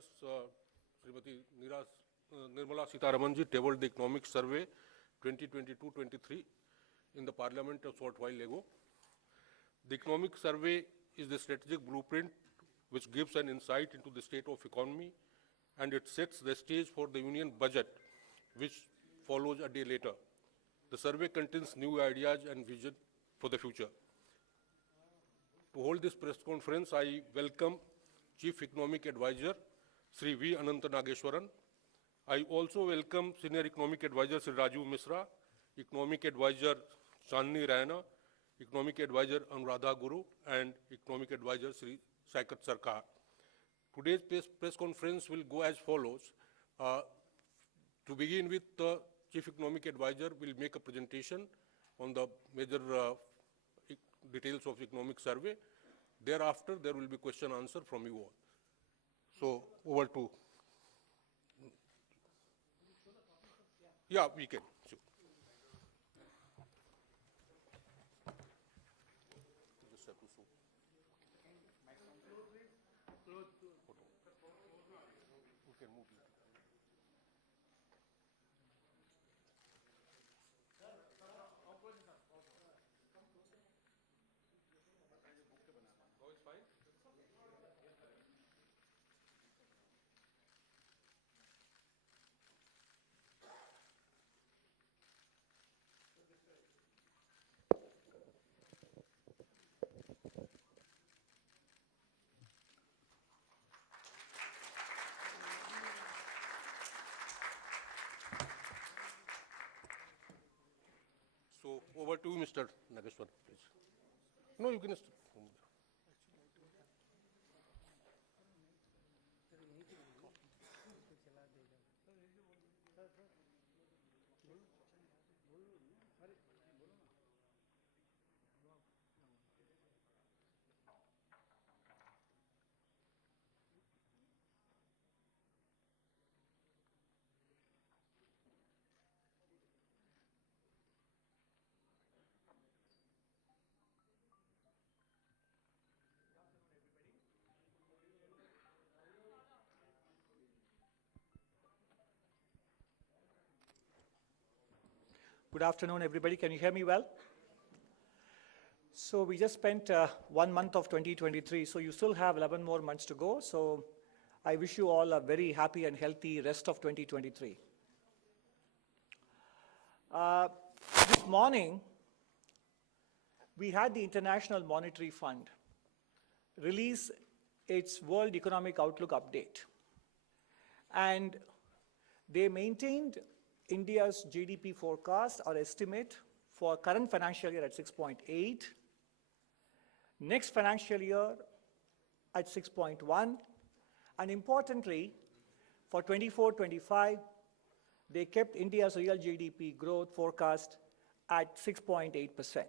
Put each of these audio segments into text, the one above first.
affairs, Srimati Nirmala Sitharaman ji tabled the economic survey 2022-23 in the parliament a short while ago. The economic survey is the strategic blueprint which gives an insight into the state of economy, and it sets the stage for the union budget, which follows a day later. The survey contains new ideas and vision for the future. To hold this press conference, I welcome Chief Economic Advisor, Sri V. Anantha Nageswaran. I also welcome Senior Economic Advisor, Sri Raju Misra, Economic Advisor, Chandni Raina, Economic Advisor, Anuradha Guru, and Economic Advisor, Sri Saikat Sarkar. Today's press conference will go as follows. To begin with, the Chief Economic Advisor will make a presentation on the major details of economic survey. Thereafter, there will be question answer from you all. So, over to. Yeah, we can. Sure. Just have to show. We can move it. Oh, it's fine. So, over to you, Mr. Nageswaran, please. No, you can. Good afternoon, everybody. Can you hear me well? So we just spent 1 month of 2023, so you still have 11 more months to go. So I wish you all a very happy and healthy rest of 2023. This morning, we had the International Monetary Fund release its World Economic Outlook update. And they maintained India's GDP forecast or estimate for current financial year at 6.8, next financial year at 6.1, and importantly, for 24-25, they kept India's real GDP growth forecast at 6.8%.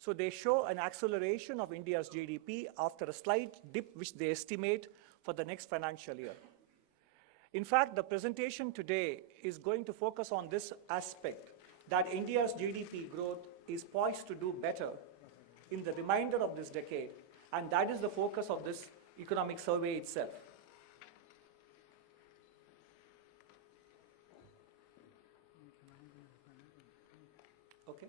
So they show an acceleration of India's GDP after a slight dip which they estimate for the next financial year. In fact, the presentation today is going to focus on this aspect, that India's GDP growth is poised to do better in the remainder of this decade, and that is the focus of this economic survey itself. Okay.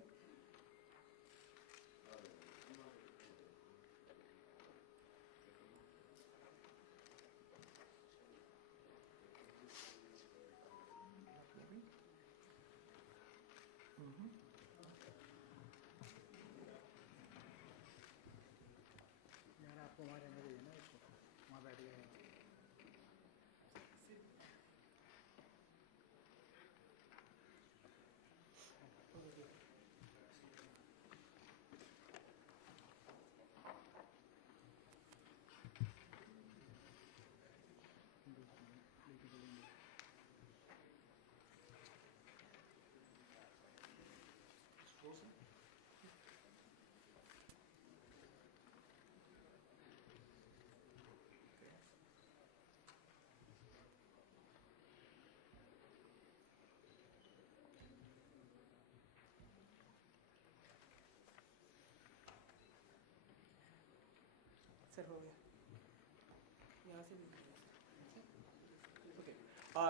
Sir हो गया यहाँ से भी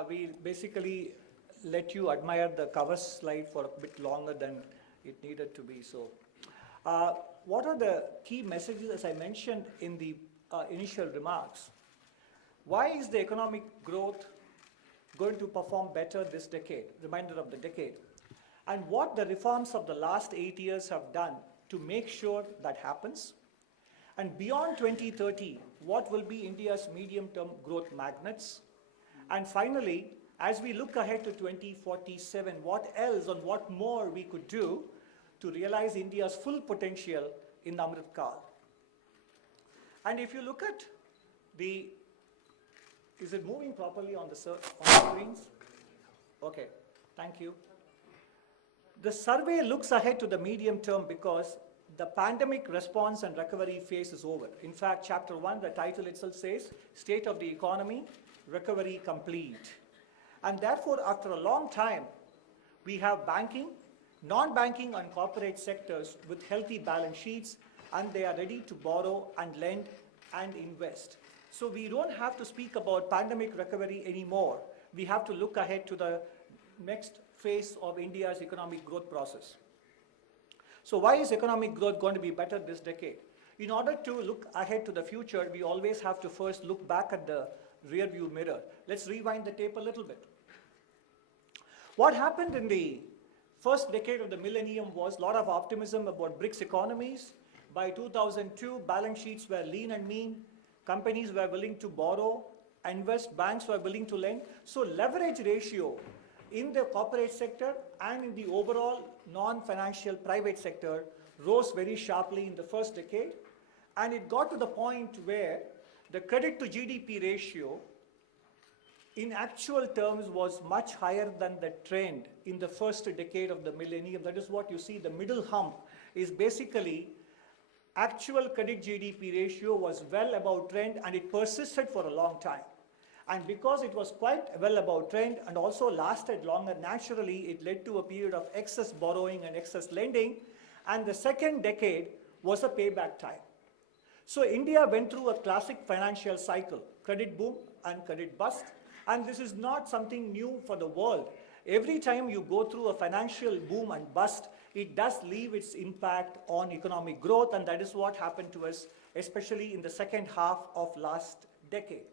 We basically let you admire the cover slide for a bit longer than it needed to be. So, what are the key messages, as I mentioned in the initial remarks? Why is the economic growth going to perform better this decade, remainder of the decade? And what the reforms of the last 8 years have done to make sure that happens? And beyond 2030, what will be India's medium-term growth magnets? And finally, as we look ahead to 2047, what else and what more we could do to realize India's full potential in Amrit Kal? And if you look at the, is it moving properly on the screens? Okay, thank you. The survey looks ahead to the medium term because the pandemic response and recovery phase is over. In fact, chapter 1, the title itself says, State of the Economy, Recovery Complete. And therefore, after a long time, we have banking, non-banking and corporate sectors with healthy balance sheets, and they are ready to borrow and lend and invest. So we don't have to speak about pandemic recovery anymore. We have to look ahead to the next phase of India's economic growth process. So why is economic growth going to be better this decade? In order to look ahead to the future, we always have to first look back at the rear view mirror. Let's rewind the tape a little bit. What happened in the first decade of the millennium was a lot of optimism about BRICS economies. By 2002, balance sheets were lean and mean. Companies were willing to borrow, invest, banks were willing to lend. So leverage ratio in the corporate sector and in the overall non-financial private sector rose very sharply in the first decade. And it got to the point where the credit to GDP ratio in actual terms was much higher than the trend in the first decade of the millennium. That is what you see. The middle hump is basically actual credit GDP ratio was well above trend, and it persisted for a long time. And because it was quite well above trend and also lasted longer, naturally it led to a period of excess borrowing and excess lending, and the second decade was a payback time. So India went through a classic financial cycle, credit boom and credit bust, and this is not something new for the world. Every time you go through a financial boom and bust, it does leave its impact on economic growth, and that is what happened to us, especially in the second half of last decade.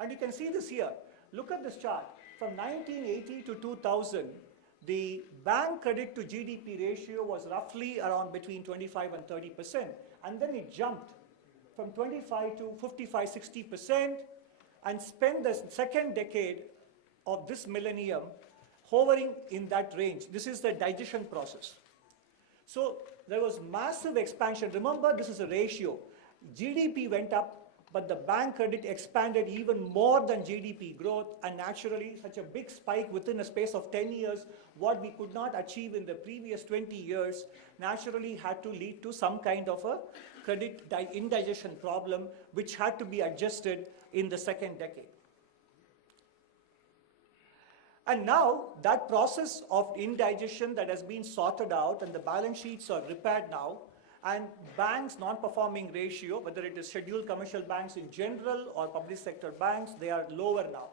And you can see this here. Look at this chart. From 1980 to 2000, the bank credit to GDP ratio was roughly around between 25 and 30%. And then it jumped from 25 to 55, 60%, and spent the second decade of this millennium hovering in that range. This is the digestion process. So there was massive expansion. Remember, this is a ratio. GDP went up, but the bank credit expanded even more than GDP growth, and naturally such a big spike within a space of 10 years, what we could not achieve in the previous 20 years, naturally had to lead to some kind of a credit indigestion problem, which had to be adjusted in the second decade. And now that process of indigestion that has been sorted out, and the balance sheets are repaired now, and banks' non-performing ratio, whether it is scheduled commercial banks in general or public sector banks, they are lower now.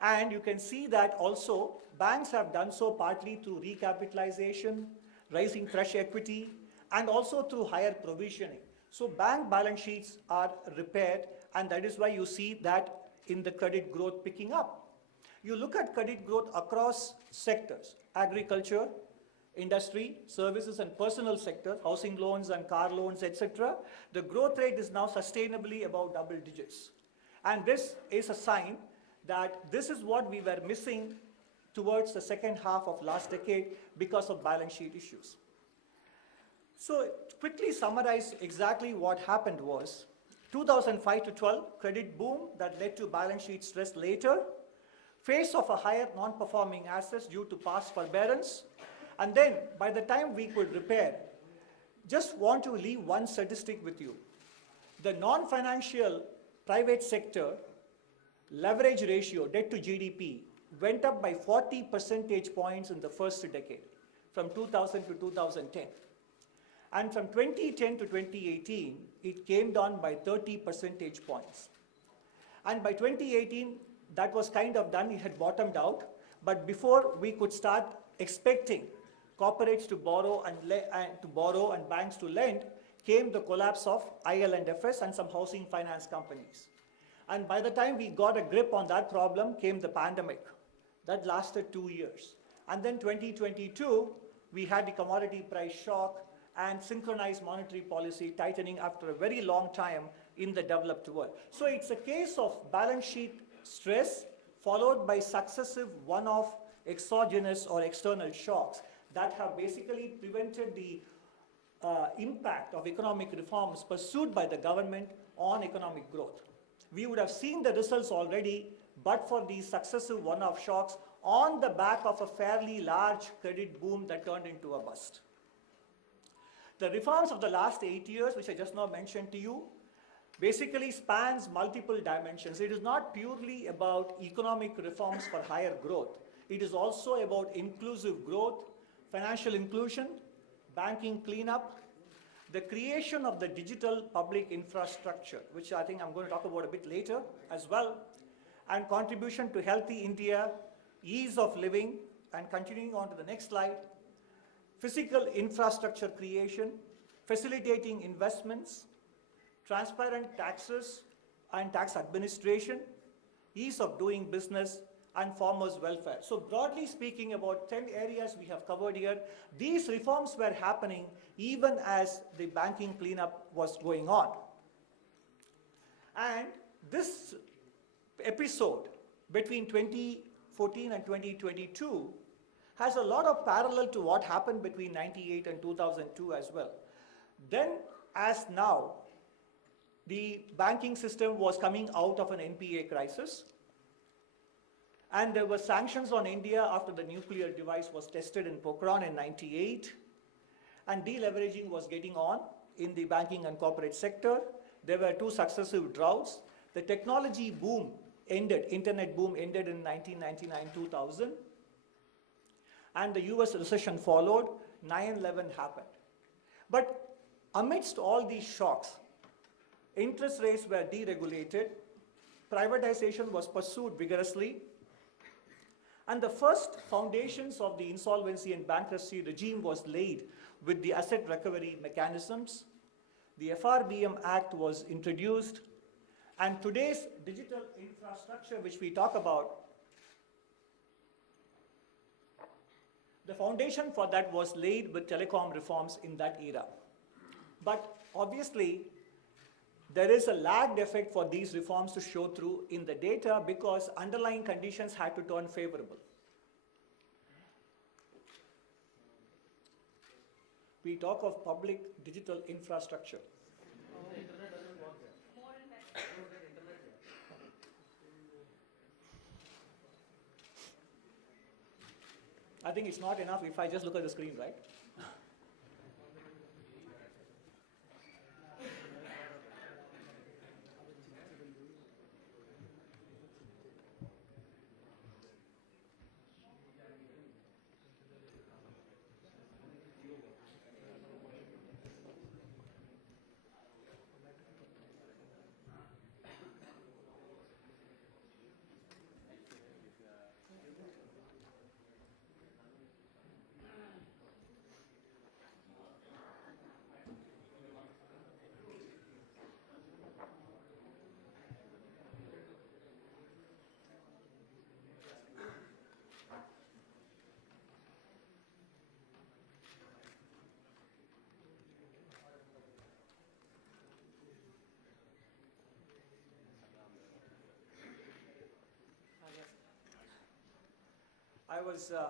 And you can see that also banks have done so partly through recapitalization, raising fresh equity, and also through higher provisioning. So bank balance sheets are repaired, and that is why you see that in the credit growth picking up. You look at credit growth across sectors, agriculture, industry, services and personal sector, housing loans and car loans, etc. The growth rate is now sustainably above double digits. And this is a sign that this is what we were missing towards the second half of last decade because of balance sheet issues. So to quickly summarize exactly what happened was 2005 to 12, credit boom that led to balance sheet stress later, phase of a higher non-performing assets due to past forbearance. And then, by the time we could repair, just want to leave one statistic with you. The non-financial private sector leverage ratio, debt to GDP, went up by 40 percentage points in the first decade, from 2000 to 2010. And from 2010 to 2018, it came down by 30 percentage points. And by 2018, that was kind of done, it had bottomed out. But before we could start expecting corporates to borrow and banks to lend, came the collapse of IL&FS and some housing finance companies. And by the time we got a grip on that problem, came the pandemic. That lasted 2 years. And then 2022, we had the commodity price shock and synchronized monetary policy tightening after a very long time in the developed world. So it's a case of balance sheet stress followed by successive one-off exogenous or external shocks that have basically prevented the impact of economic reforms pursued by the government on economic growth. We would have seen the results already, but for these successive one-off shocks on the back of a fairly large credit boom that turned into a bust. The reforms of the last 8 years, which I just now mentioned to you, basically spans multiple dimensions. It is not purely about economic reforms for higher growth. It is also about inclusive growth, financial inclusion, banking cleanup, the creation of the digital public infrastructure, which I think I'm going to talk about a bit later as well, and contribution to healthy India, ease of living, and continuing on to the next slide, physical infrastructure creation, facilitating investments, transparent taxes and tax administration, ease of doing business, and farmers' welfare. So broadly speaking, about 10 areas we have covered here. These reforms were happening even as the banking cleanup was going on. And this episode between 2014 and 2022 has a lot of parallel to what happened between 98 and 2002 as well. Then, as now, the banking system was coming out of an NPA crisis, and there were sanctions on India after the nuclear device was tested in Pokhran in 98, and deleveraging was getting on in the banking and corporate sector. There were 2 successive droughts. The technology boom ended, internet boom ended in 1999-2000, and the US recession followed, 9/11 happened. But amidst all these shocks, interest rates were deregulated, privatization was pursued vigorously, and the first foundations of the insolvency and bankruptcy regime was laid with the asset recovery mechanisms. The FRBM Act was introduced, and today's digital infrastructure, which we talk about, the foundation for that was laid with telecom reforms in that era. But obviously, there is a lagged effect for these reforms to show through in the data because underlying conditions had to turn favorable. We talk of public digital infrastructure. I think it's not enough if I just look at the screen, right?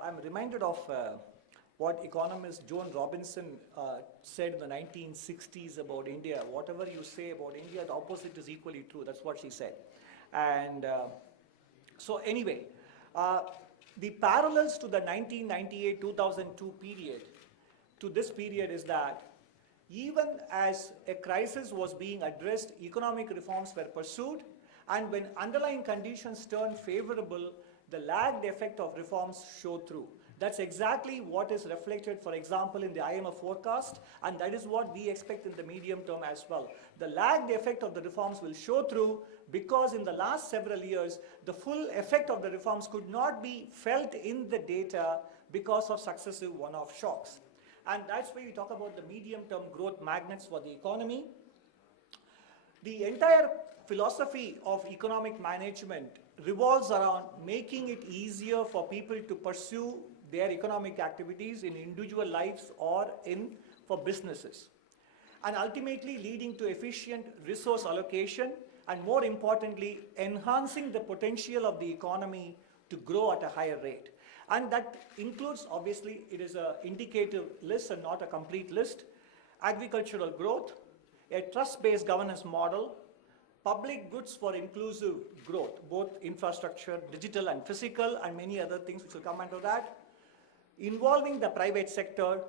I'm reminded of what economist Joan Robinson said in the 1960s about India. Whatever you say about India, the opposite is equally true. That's what she said. And so anyway, the parallels to the 1998-2002 period, to this period is that even as a crisis was being addressed, economic reforms were pursued, and when underlying conditions turned favorable, the lagged effect of reforms showed through. That's exactly what is reflected, for example, in the IMF forecast, and that is what we expect in the medium term as well. The lagged effect of the reforms will show through because in the last several years, the full effect of the reforms could not be felt in the data because of successive one-off shocks. And that's why we talk about the medium-term growth magnets for the economy. The entire philosophy of economic management revolves around making it easier for people to pursue their economic activities in individual lives or for businesses, and ultimately leading to efficient resource allocation and, more importantly, enhancing the potential of the economy to grow at a higher rate. And that includes, obviously, it is an indicative list and not a complete list, agricultural growth, a trust-based governance model, public goods for inclusive growth, both infrastructure, digital and physical, and many other things which will come under that, involving the private sector,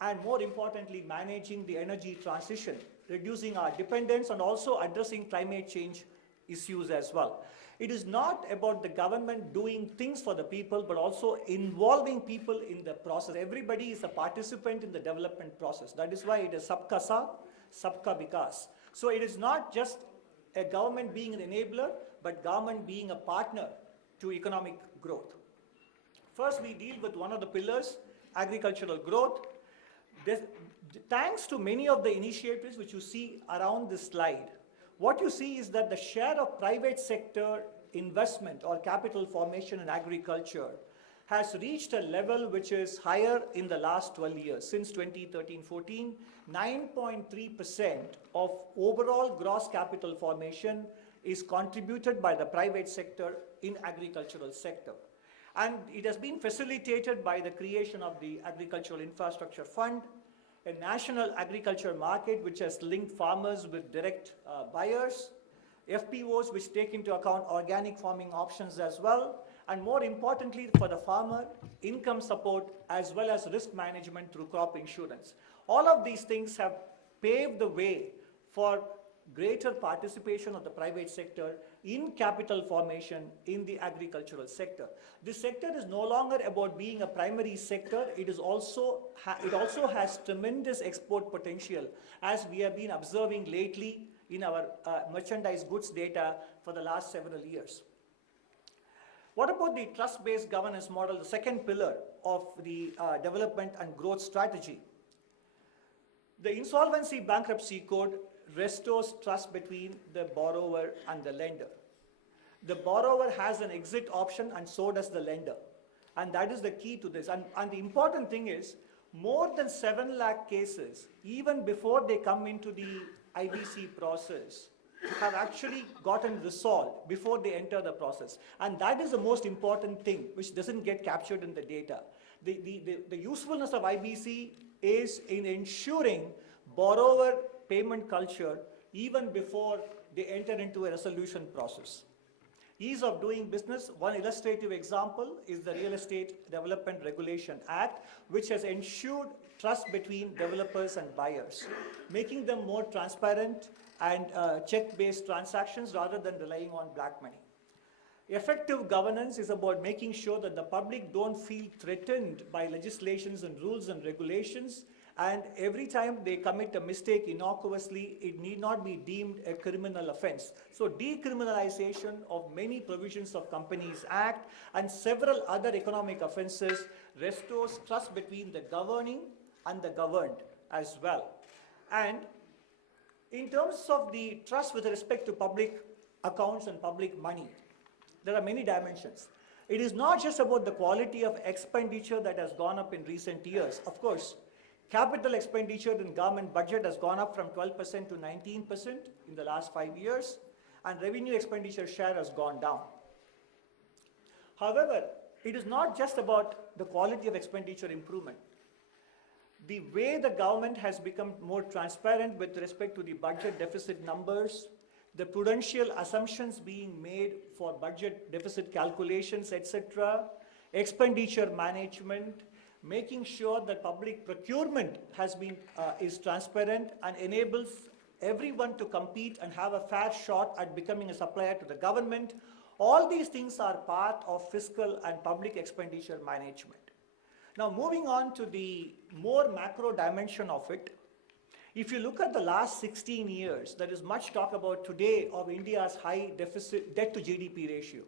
and more importantly, managing the energy transition, reducing our dependence, and also addressing climate change issues as well. It is not about the government doing things for the people, but also involving people in the process. Everybody is a participant in the development process. That is why it is Sabka Saath, Sabka Vikas. So it is not just a government being an enabler, but government being a partner to economic growth. First, we deal with one of the pillars, agricultural growth. Thanks to many of the initiatives which you see around this slide, what you see is that the share of private sector investment or capital formation in agriculture has reached a level which is higher in the last 12 years. Since 2013-14, 9.3% of overall gross capital formation is contributed by the private sector in agricultural sector. And it has been facilitated by the creation of the Agricultural Infrastructure Fund, a national agriculture market which has linked farmers with direct buyers, FPOs which take into account organic farming options as well, and more importantly for the farmer, income support as well as risk management through crop insurance. All of these things have paved the way for greater participation of the private sector in capital formation in the agricultural sector. This sector is no longer about being a primary sector. It also has tremendous export potential, as we have been observing lately in our merchandise goods data for the last several years. What about the trust-based governance model, the second pillar of the development and growth strategy? The Insolvency Bankruptcy Code restores trust between the borrower and the lender. The borrower has an exit option and so does the lender. And that is the key to this. And the important thing is, more than 7 lakh cases, even before they come into the IBC process, have actually gotten resolved before they enter the process. And that is the most important thing, which doesn't get captured in the data. The usefulness of IBC is in ensuring borrower payment culture even before they enter into a resolution process. Ease of doing business, one illustrative example is the Real Estate Development Regulation Act, which has ensured trust between developers and buyers, making them more transparent and check-based transactions rather than relying on black money. Effective governance is about making sure that the public don't feel threatened by legislations and rules and regulations, and every time they commit a mistake innocuously, it need not be deemed a criminal offense. So decriminalization of many provisions of Companies Act and several other economic offenses restores trust between the governing and the governed as well. And in terms of the trust with respect to public accounts and public money, there are many dimensions. It is not just about the quality of expenditure that has gone up in recent years. Of course, capital expenditure in government budget has gone up from 12% to 19% in the last 5 years, and revenue expenditure share has gone down. However, it is not just about the quality of expenditure improvement. The way the government has become more transparent with respect to the budget deficit numbers, the prudential assumptions being made for budget deficit calculations, etc., expenditure management, making sure that public procurement is transparent and enables everyone to compete and have a fair shot at becoming a supplier to the government. All these things are part of fiscal and public expenditure management. Now, moving on to the more macro dimension of it, If you look at the last 16 years, there is much talk about today of India's high deficit debt to GDP ratio.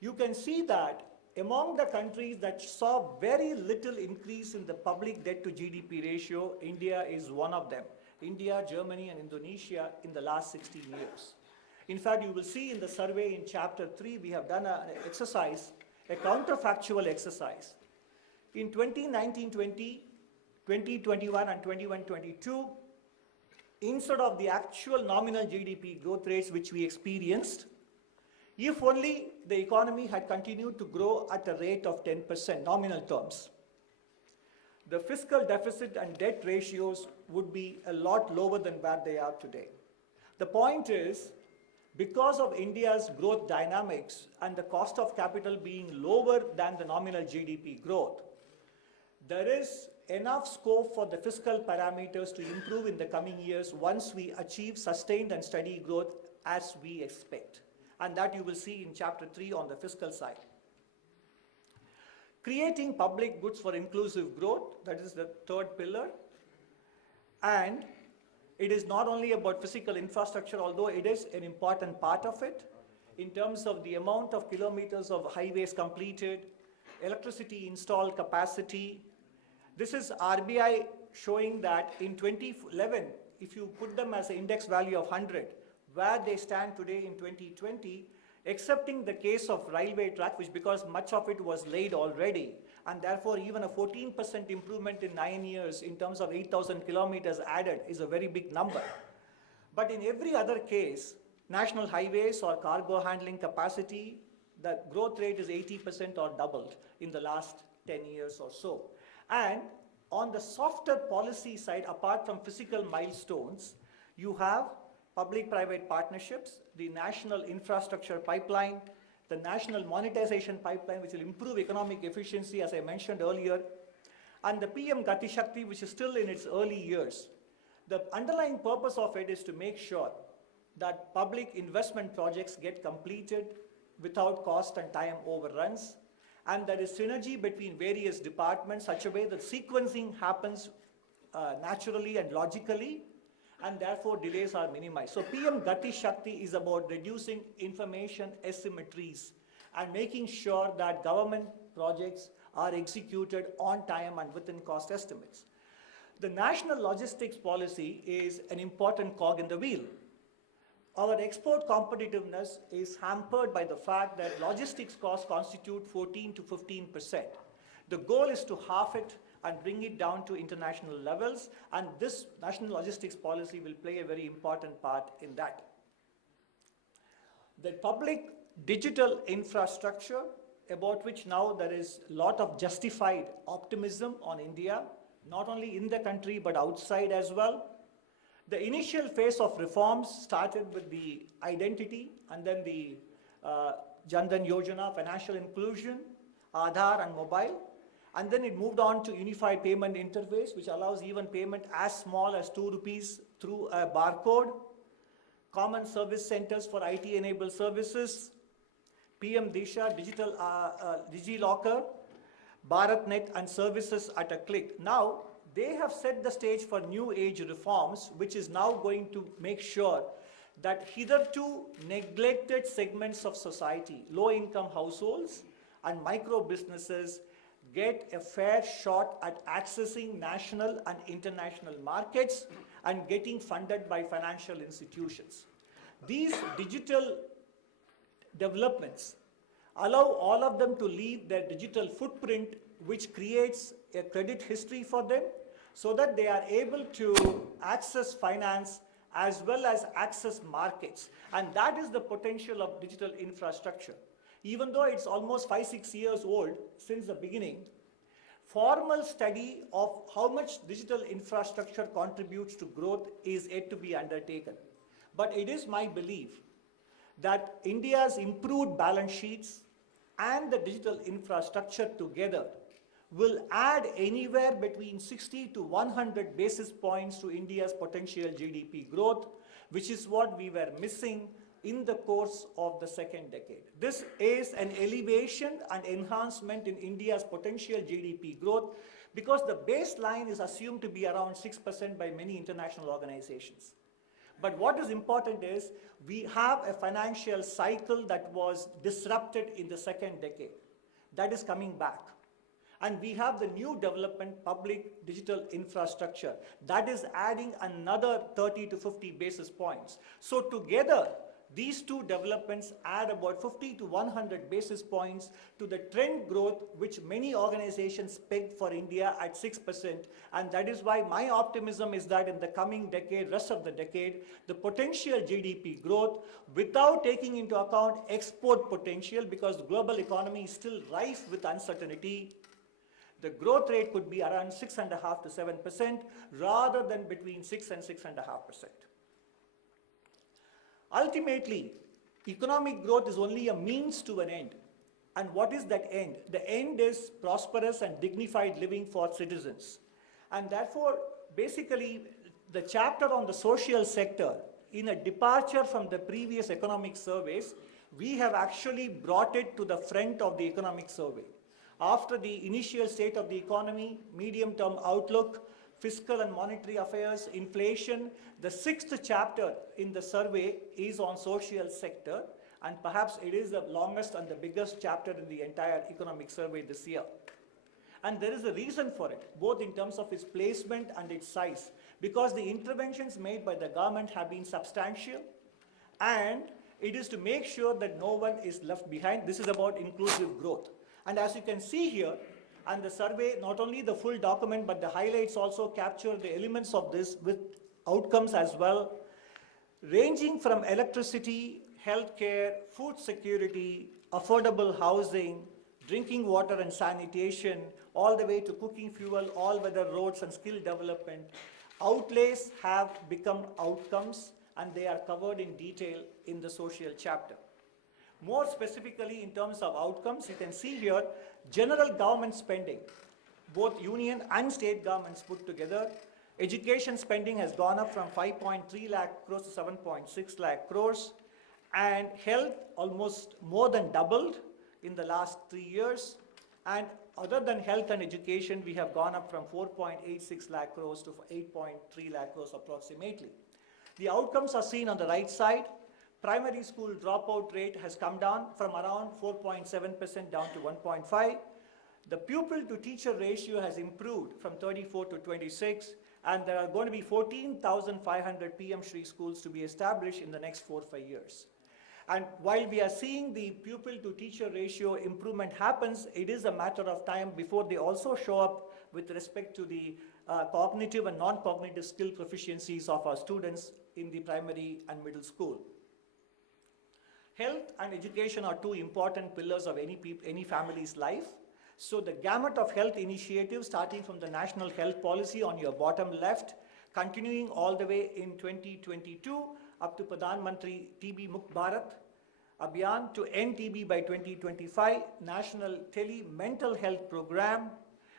You can see that among the countries that saw very little increase in the public debt to GDP ratio, India is one of them. India, Germany, and Indonesia in the last 16 years. In fact, you will see in the survey in chapter 3, we have done an exercise, a counterfactual exercise. In 2019-20, 2021 and 21-22, instead of the actual nominal GDP growth rates which we experienced, if only the economy had continued to grow at a rate of 10% nominal terms, the fiscal deficit and debt ratios would be a lot lower than where they are today. The point is, because of India's growth dynamics and the cost of capital being lower than the nominal GDP growth, there is enough scope for the fiscal parameters to improve in the coming years once we achieve sustained and steady growth as we expect. And that you will see in chapter 3 on the fiscal side. Creating public goods for inclusive growth, that is the third pillar. And it is not only about physical infrastructure, although it is an important part of it, in terms of the amount of kilometers of highways completed, electricity installed capacity. This is RBI showing that in 2011, if you put them as an index value of 100, where they stand today in 2020, excepting the case of railway track, which because much of it was laid already, and therefore even a 14% improvement in 9 years in terms of 8,000 kilometers added is a very big number. But in every other case, national highways or cargo handling capacity, the growth rate is 80% or doubled in the last 10 years or so. And on the softer policy side, apart from physical milestones, you have public-private partnerships, the national infrastructure pipeline, the national monetization pipeline, which will improve economic efficiency, as I mentioned earlier, and the PM Gati Shakti, which is still in its early years. The underlying purpose of it is to make sure that public investment projects get completed without cost and time overruns, and there is synergy between various departments such a way that sequencing happens naturally and logically, and therefore delays are minimized. So PM Gati Shakti is about reducing information asymmetries and making sure that government projects are executed on time and within cost estimates. The national logistics policy is an important cog in the wheel. Our export competitiveness is hampered by the fact that logistics costs constitute 14 to 15%. The goal is to halve it and bring it down to international levels, and this national logistics policy will play a very important part in that. The public digital infrastructure, about which now there is a lot of justified optimism on India, not only in the country but outside as well. The initial phase of reforms started with the identity and then the Jan Dhan Yojana, financial inclusion, Aadhaar and mobile. And then it moved on to unified payment interface, which allows even payment as small as 2 rupees through a barcode, common service centers for IT-enabled services, PM Disha, digital DigiLocker, BharatNet and services at a click. Now, they have set the stage for new age reforms, which is now going to make sure that hitherto neglected segments of society, low-income households and micro businesses, get a fair shot at accessing national and international markets and getting funded by financial institutions. These digital developments allow all of them to leave their digital footprint, which creates a credit history for them so that they are able to access finance as well as access markets. And that is the potential of digital infrastructure. Even though it's almost 5-6 years old since the beginning, formal study of how much digital infrastructure contributes to growth is yet to be undertaken. But it is my belief that India's improved balance sheets and the digital infrastructure together will add anywhere between 60 to 100 basis points to India's potential GDP growth, which is what we were missing in the course of the second decade. This is an elevation and enhancement in India's potential GDP growth, because the baseline is assumed to be around 6% by many international organizations. But what is important is we have a financial cycle that was disrupted in the second decade. That is coming back. And we have the new development, public digital infrastructure. That is adding another 30 to 50 basis points. So together, these two developments add about 50 to 100 basis points to the trend growth which many organizations peg for India at 6%. And that is why my optimism is that in the coming decade, rest of the decade, the potential GDP growth without taking into account export potential, because the global economy is still rife with uncertainty, the growth rate could be around 6.5% to 7% rather than between 6 and 6.5%. Ultimately, economic growth is only a means to an end. And what is that end? The end is prosperous and dignified living for citizens. And therefore, basically, the chapter on the social sector, in a departure from the previous economic surveys, we have actually brought it to the front of the economic survey. After the initial state of the economy, medium-term outlook, fiscal and monetary affairs, inflation, the sixth chapter in the survey is on social sector, and perhaps it is the longest and the biggest chapter in the entire economic survey this year. And there is a reason for it, both in terms of its placement and its size, because the interventions made by the government have been substantial, and it is to make sure that no one is left behind. This is about inclusive growth. And as you can see here, and the survey, not only the full document, but the highlights also capture the elements of this with outcomes as well, ranging from electricity, healthcare, food security, affordable housing, drinking water and sanitation, all the way to cooking fuel, all-weather roads and skill development. Outlays have become outcomes, and they are covered in detail in the social chapter. More specifically, in terms of outcomes, you can see here, general government spending, both union and state governments put together. Education spending has gone up from 5.3 lakh crores to 7.6 lakh crores, and health almost more than doubled in the last 3 years. And other than health and education, we have gone up from 4.86 lakh crores to 8.3 lakh crores approximately. The outcomes are seen on the right side. Primary school dropout rate has come down from around 4.7% down to 1.5. The pupil to teacher ratio has improved from 34 to 26, and there are going to be 14,500 PM Shri schools to be established in the next 4 or 5 years. And while we are seeing the pupil to teacher ratio improvement happens, it is a matter of time before they also show up with respect to the cognitive and non-cognitive skill proficiencies of our students in the primary and middle school. Health and education are two important pillars of any family's life. So the gamut of health initiatives, starting from the National Health Policy on your bottom left, continuing all the way in 2022 up to Pradhan Mantri TB Mukt Bharat Abhiyan to end TB by 2025, National Tele-Mental Health Program.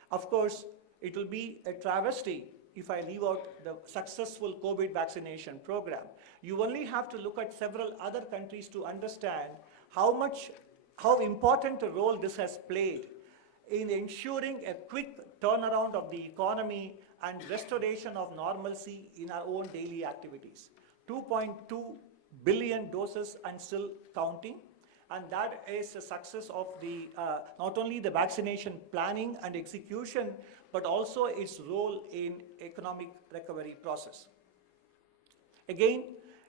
Of course, it will be a travesty if I leave out the successful COVID vaccination program. You only have to look at several other countries to understand how important a role this has played in ensuring a quick turnaround of the economy and restoration of normalcy in our own daily activities. 2.2 billion doses and still counting. And that is a success of the, not only the vaccination planning and execution, but also its role in economic recovery process. Again,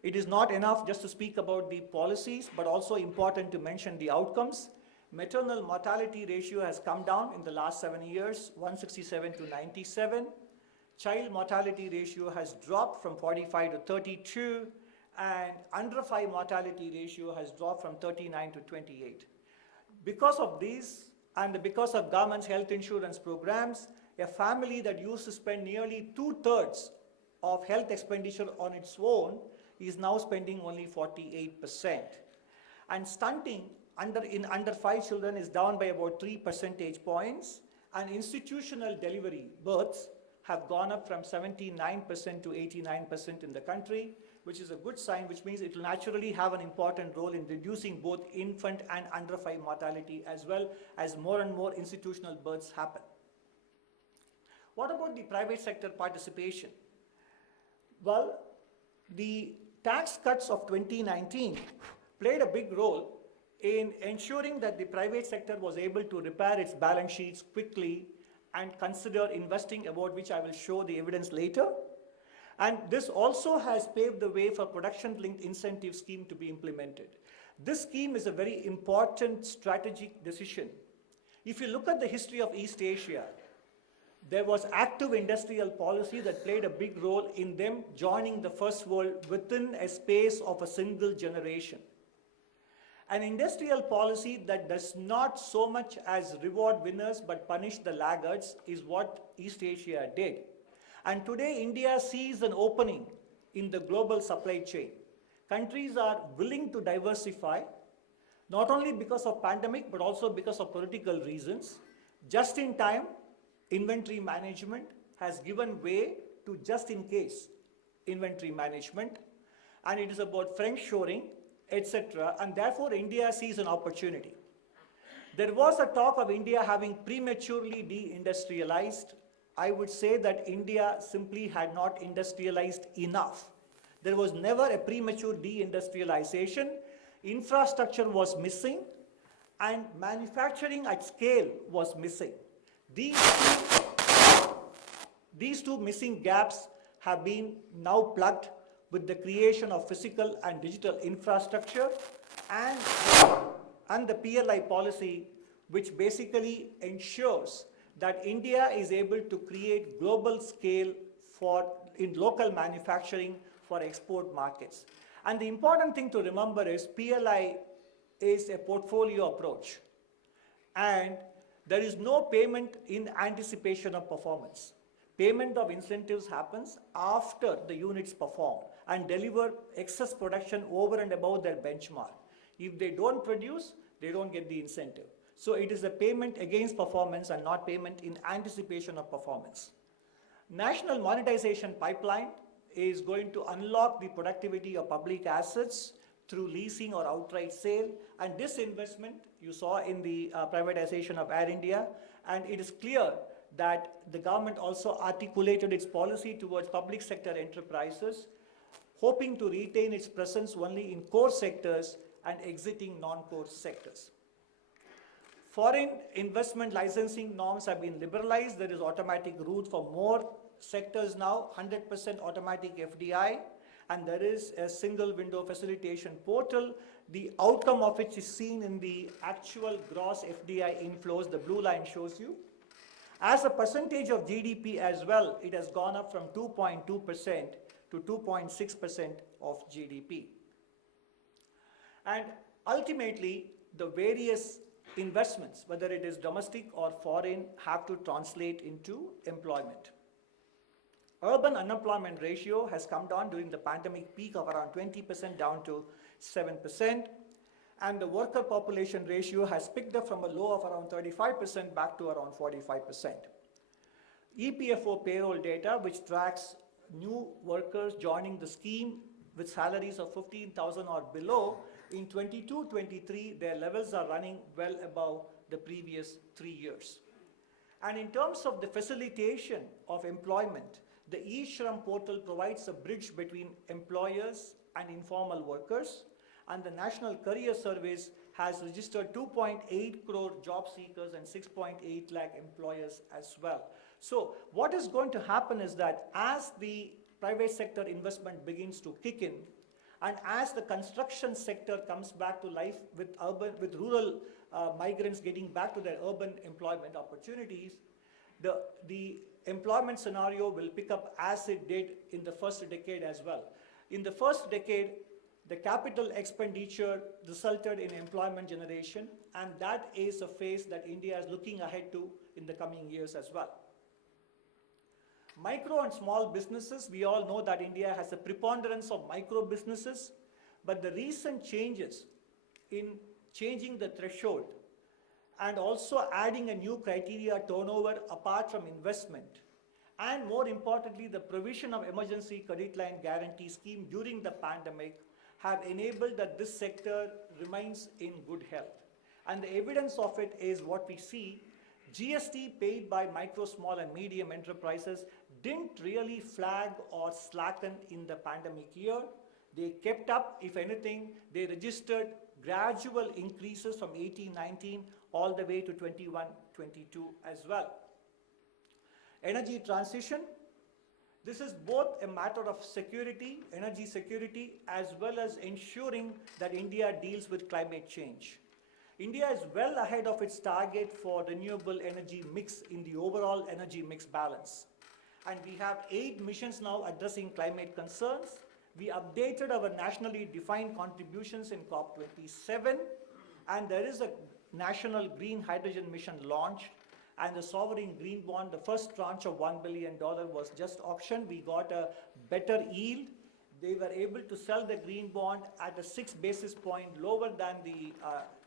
it is not enough just to speak about the policies, but also important to mention the outcomes. Maternal mortality ratio has come down in the last 7 years, 167 to 97. Child mortality ratio has dropped from 45 to 32. And under 5 mortality ratio has dropped from 39 to 28. Because of these, and because of government's health insurance programs, a family that used to spend nearly 2/3 of health expenditure on its own is now spending only 48%. And stunting under 5 children is down by about 3 percentage points, and institutional delivery births have gone up from 79% to 89% in the country, which is a good sign, which means it will naturally have an important role in reducing both infant and under 5 mortality, as well as more and more institutional births happen. What about the private sector participation? Well, the tax cuts of 2019 played a big role in ensuring that the private sector was able to repair its balance sheets quickly and consider investing, about which I will show the evidence later. And this also has paved the way for production-linked incentive scheme to be implemented. This scheme is a very important strategic decision. If you look at the history of East Asia, there was active industrial policy that played a big role in them joining the first world within a space of a single generation. An industrial policy that does not so much as reward winners but punish the laggards is what East Asia did. And today India sees an opening in the global supply chain. Countries are willing to diversify, not only because of pandemic but also because of political reasons. Just in time inventory management has given way to just in case inventory management, and it is about friendshoring, etc. And therefore India sees an opportunity. There was a talk of India having prematurely deindustrialized. I would say that India simply had not industrialized enough. There was never a premature deindustrialization. Infrastructure was missing and manufacturing at scale was missing. These two missing gaps have been now plugged with the creation of physical and digital infrastructure and the PLI policy, which basically ensures that India is able to create global scale in local manufacturing for export markets. And the important thing to remember is PLI is a portfolio approach, and there is no payment in anticipation of performance. Payment of incentives happens after the units perform and deliver excess production over and above their benchmark. If they don't produce, they don't get the incentive. So it is a payment against performance and not payment in anticipation of performance. National monetization pipeline is going to unlock the productivity of public assets through leasing or outright sale, and this investment you saw in the privatization of Air India, and it is clear that the government also articulated its policy towards public sector enterprises, hoping to retain its presence only in core sectors and exiting non-core sectors. Foreign investment licensing norms have been liberalized. There is automatic route for more sectors now, 100% automatic FDI, and there is a single window facilitation portal, the outcome of which is seen in the actual gross FDI inflows. The blue line shows you. As a percentage of GDP as well, it has gone up from 2.2% to 2.6% of GDP. And ultimately, the various investments, whether it is domestic or foreign, have to translate into employment. Urban unemployment ratio has come down during the pandemic peak of around 20% down to 7%. And the worker population ratio has picked up from a low of around 35% back to around 45%. EPFO payroll data, which tracks new workers joining the scheme with salaries of 15,000 or below, in 22-23, their levels are running well above the previous 3 years. And in terms of the facilitation of employment, the eShram portal provides a bridge between employers and informal workers, and the National Career Service has registered 2.8 crore job seekers and 6.8 lakh employers as well. So what is going to happen is that as the private sector investment begins to kick in, and as the construction sector comes back to life with rural migrants getting back to their urban employment opportunities, the employment scenario will pick up as it did in the first decade as well. In the first decade, the capital expenditure resulted in employment generation, and that is a phase that India is looking ahead to in the coming years as well. Micro and small businesses, we all know that India has a preponderance of micro businesses, but the recent changes in changing the threshold and also adding a new criteria turnover apart from investment, and more importantly, the provision of emergency credit line guarantee scheme during the pandemic have enabled that this sector remains in good health. And the evidence of it is what we see. GST paid by micro, small and medium enterprises didn't really flag or slacken in the pandemic year. They kept up. If anything, they registered gradual increases from 18-19 all the way to 21-22 as well. Energy transition. This is both a matter of security, energy security, as well as ensuring that India deals with climate change. India is well ahead of its target for renewable energy mix in the overall energy mix balance. And we have 8 missions now addressing climate concerns. We updated our nationally defined contributions in COP27, and there is a national green hydrogen mission launched, and the sovereign green bond, the first tranche of $1 billion was just auctioned. We got a better yield. They were able to sell the green bond at a 6 basis point lower than the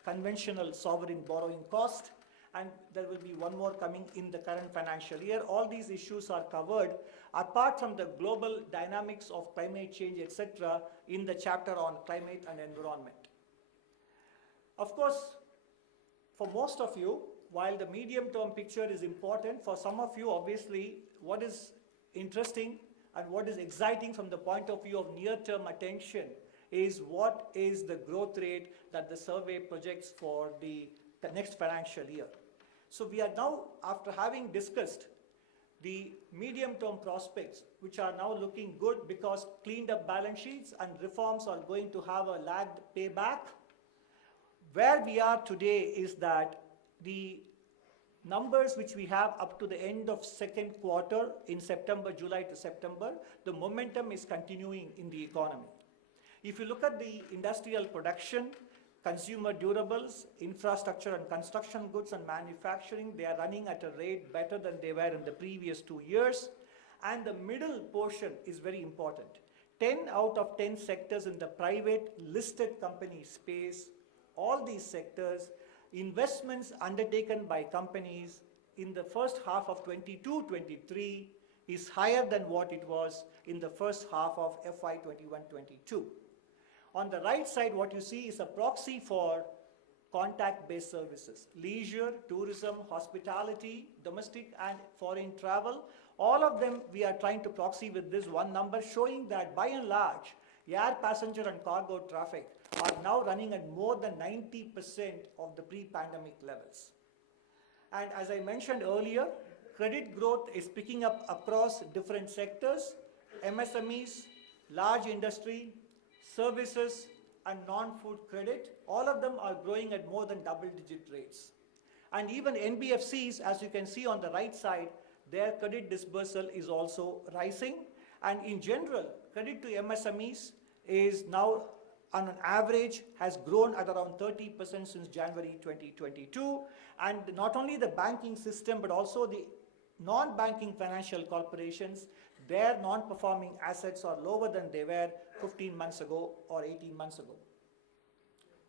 conventional sovereign borrowing cost, and there will be one more coming in the current financial year. All these issues are covered apart from the global dynamics of climate change, etc., in the chapter on climate and environment. Of course, for most of you, while the medium-term picture is important, for some of you, obviously, what is interesting and what is exciting from the point of view of near-term attention is what is the growth rate that the survey projects for the next financial year. So we are now, after having discussed the medium-term prospects, which are now looking good because cleaned up balance sheets and reforms are going to have a lagged payback. Where we are today is that the numbers which we have up to the end of second quarter in September, July to September, the momentum is continuing in the economy. If you look at the industrial production, consumer durables, infrastructure and construction goods and manufacturing, they are running at a rate better than they were in the previous 2 years. And the middle portion is very important. 10 out of 10 sectors in the private listed company space, all these sectors, investments undertaken by companies in the first half of 22-23 is higher than what it was in the first half of FY 21-22. On the right side, what you see is a proxy for contact-based services, leisure, tourism, hospitality, domestic and foreign travel. All of them we are trying to proxy with this one number, showing that by and large, air passenger and cargo traffic are now running at more than 90% of the pre-pandemic levels. And as I mentioned earlier, credit growth is picking up across different sectors, MSMEs, large industry, services, and non-food credit. All of them are growing at more than double-digit rates. And even NBFCs, as you can see on the right side, their credit disbursal is also rising. And in general, credit to MSMEs is now on an average has grown at around 30% since January 2022. And not only the banking system, but also the non-banking financial corporations, their non-performing assets are lower than they were 15 months ago or 18 months ago.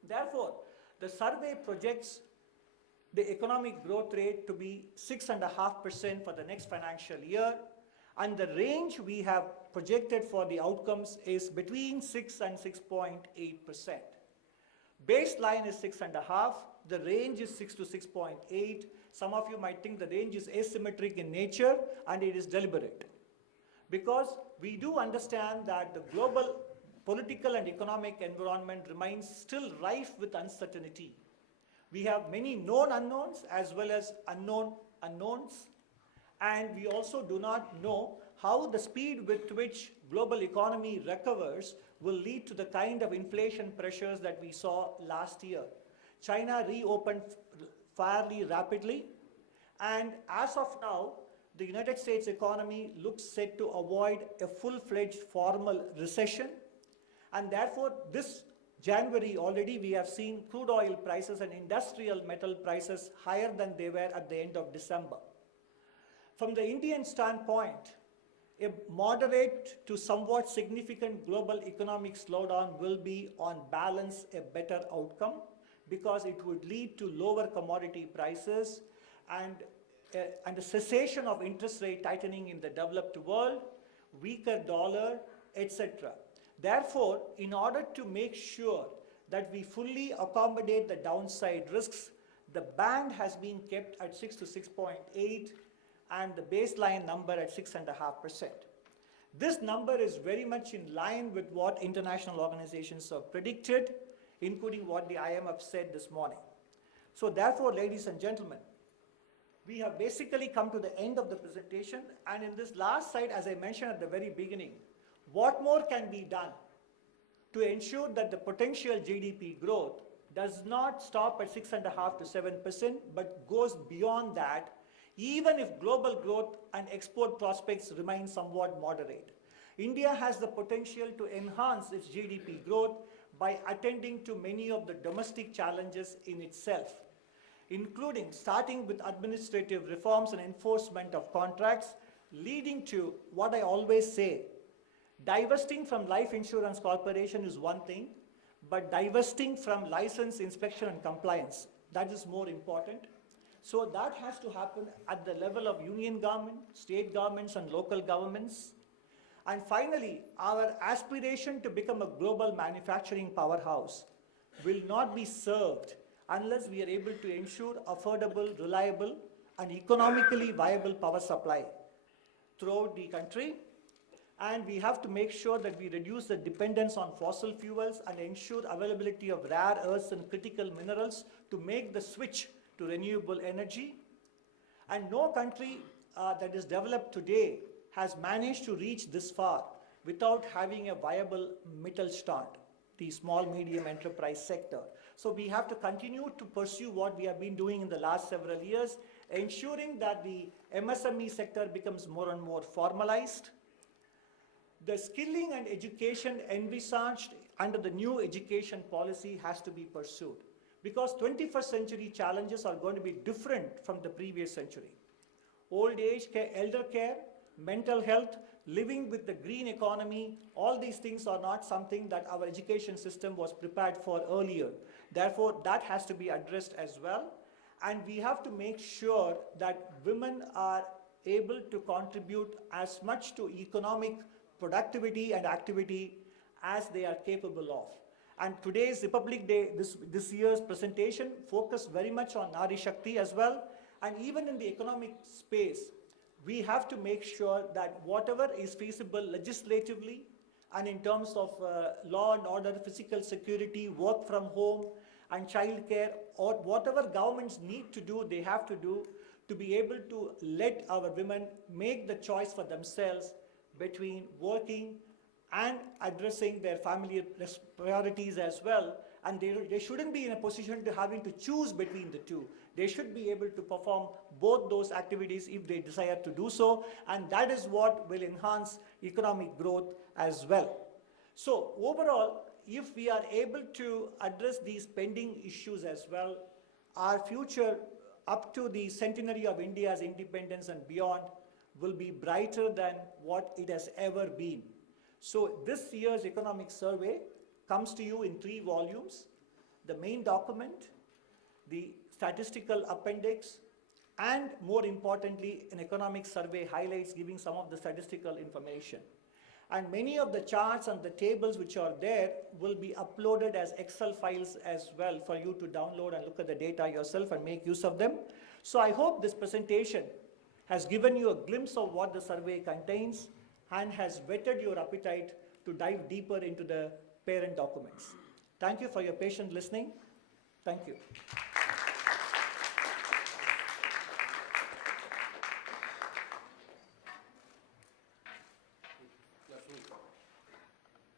Therefore, the survey projects the economic growth rate to be 6.5% for the next financial year, and the range we have projected for the outcomes is between 6 and 6.8%. Baseline is 6.5, the range is 6 to 6.8. Some of you might think the range is asymmetric in nature, and it is deliberate. Because we do understand that the global political and economic environment remains still rife with uncertainty. We have many known unknowns as well as unknown unknowns, and we also do not know how the speed with which global economy recovers will lead to the kind of inflation pressures that we saw last year. China reopened fairly rapidly, and as of now, the United States economy looks set to avoid a full-fledged formal recession, and therefore this January already we have seen crude oil prices and industrial metal prices higher than they were at the end of December. From the Indian standpoint, a moderate to somewhat significant global economic slowdown will be on balance a better outcome, because it would lead to lower commodity prices and a cessation of interest rate tightening in the developed world, weaker dollar, etc. Therefore, in order to make sure that we fully accommodate the downside risks, the band has been kept at 6 to 6.8 and the baseline number at 6.5%. This number is very much in line with what international organizations have predicted, including what the IMF said this morning. So therefore, ladies and gentlemen, we have basically come to the end of the presentation, and in this last slide, as I mentioned at the very beginning, what more can be done to ensure that the potential GDP growth does not stop at 6.5 to 7%, but goes beyond that, even if global growth and export prospects remain somewhat moderate. India has the potential to enhance its GDP growth by attending to many of the domestic challenges in itself, including starting with administrative reforms and enforcement of contracts, leading to what I always say, divesting from life insurance corporation is one thing, but divesting from license, inspection and compliance, that is more important. So that has to happen at the level of union government, state governments and local governments. And finally, our aspiration to become a global manufacturing powerhouse will not be served unless we are able to ensure affordable, reliable and economically viable power supply throughout the country. And we have to make sure that we reduce the dependence on fossil fuels and ensure availability of rare earths and critical minerals to make the switch to renewable energy. And no country that is developed today has managed to reach this far without having a viable Mittelstand, the small medium enterprise sector. So we have to continue to pursue what we have been doing in the last several years, ensuring that the MSME sector becomes more and more formalized. The skilling and education envisaged under the new education policy has to be pursued, because 21st century challenges are going to be different from the previous century. Old age care, elder care, mental health, living with the green economy, all these things are not something that our education system was prepared for earlier. Therefore, that has to be addressed as well. And we have to make sure that women are able to contribute as much to economic productivity and activity as they are capable of. And today's Republic Day, this year's presentation focused very much on Nari Shakti as well. And even in the economic space, we have to make sure that whatever is feasible legislatively and in terms of law and order, physical security, work from home and child care, or whatever governments need to do, they have to do to be able to let our women make the choice for themselves between working and addressing their family priorities as well. And they shouldn't be in a position to having to choose between the two. They should be able to perform both those activities if they desire to do so, and that is what will enhance economic growth as well. So overall, if we are able to address these pending issues as well, our future up to the centenary of India's independence and beyond will be brighter than what it has ever been. So this year's economic survey comes to you in 3 volumes: the main document, the statistical appendix, and more importantly, an economic survey highlights giving some of the statistical information. And many of the charts and the tables which are there will be uploaded as Excel files as well for you to download and look at the data yourself and make use of them. So I hope this presentation has given you a glimpse of what the survey contains and has whetted your appetite to dive deeper into the parent documents. Thank you for your patient listening. Thank you.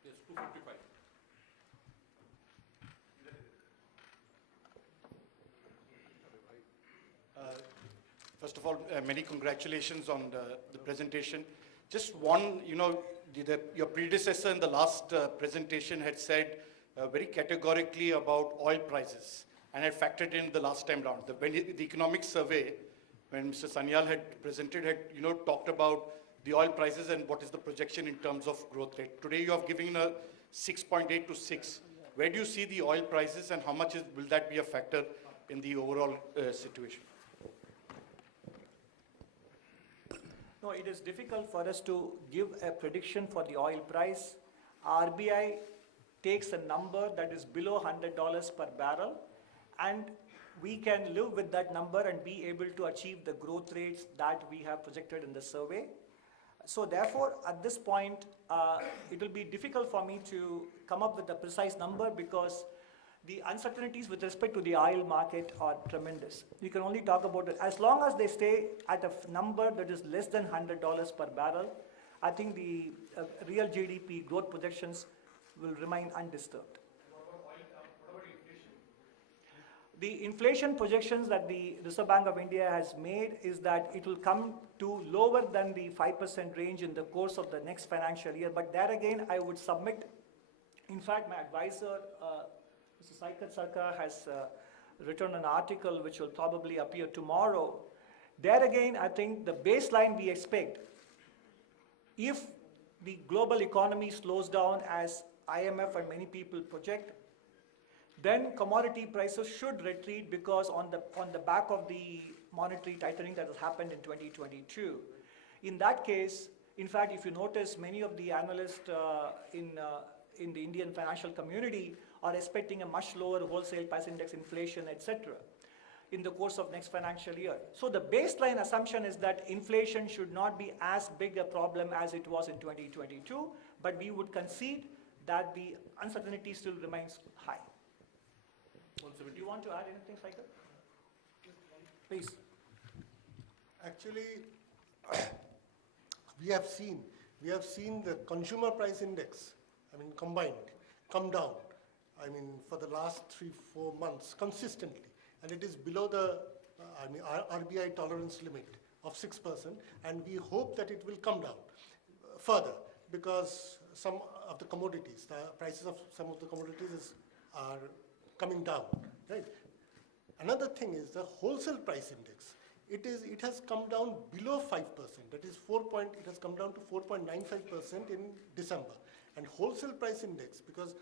Yes, 255. First of all, many congratulations on the presentation. Just one, your predecessor in the last presentation had said very categorically about oil prices and had factored in the last time round. The economic survey, when Mr. Sanyal had presented, had talked about the oil prices and what is the projection in terms of growth rate. Today you have given a 6.8 to 6. Where do you see the oil prices and how much will that be a factor in the overall situation? No, it is difficult for us to give a prediction for the oil price. RBI takes a number that is below $100 per barrel, and we can live with that number and be able to achieve the growth rates that we have projected in the survey. So therefore, at this point, it will be difficult for me to come up with a precise number because the uncertainties with respect to the oil market are tremendous. We can only talk about it. As long as they stay at a number that is less than $100 per barrel, I think the real GDP growth projections will remain undisturbed. The inflation projections that the Reserve Bank of India has made is that it will come to lower than the 5% range in the course of the next financial year. But there again, I would submit, in fact, my advisor, Mr. Saikat Sarkar, has written an article which will probably appear tomorrow. There again, I think the baseline we expect, if the global economy slows down as IMF and many people project, then commodity prices should retreat because on the back of the monetary tightening that has happened in 2022. In that case, in fact, if you notice, many of the analysts in the Indian financial community are expecting a much lower wholesale price index inflation, etc., in the course of next financial year. So the baseline assumption is that inflation should not be as big a problem as it was in 2022, but we would concede that the uncertainty still remains high. Do you want to add anything, Saikat? Please. Actually, we have seen the consumer price index, combined, come down, for the last 3-4 months consistently, and it is below the, RBI tolerance limit of 6%, and we hope that it will come down further because some of the commodities, the prices of some of the commodities are coming down, right? Another thing is the wholesale price index. It has come down below 5%. That is it has come down to 4.95% in December. And wholesale price index, because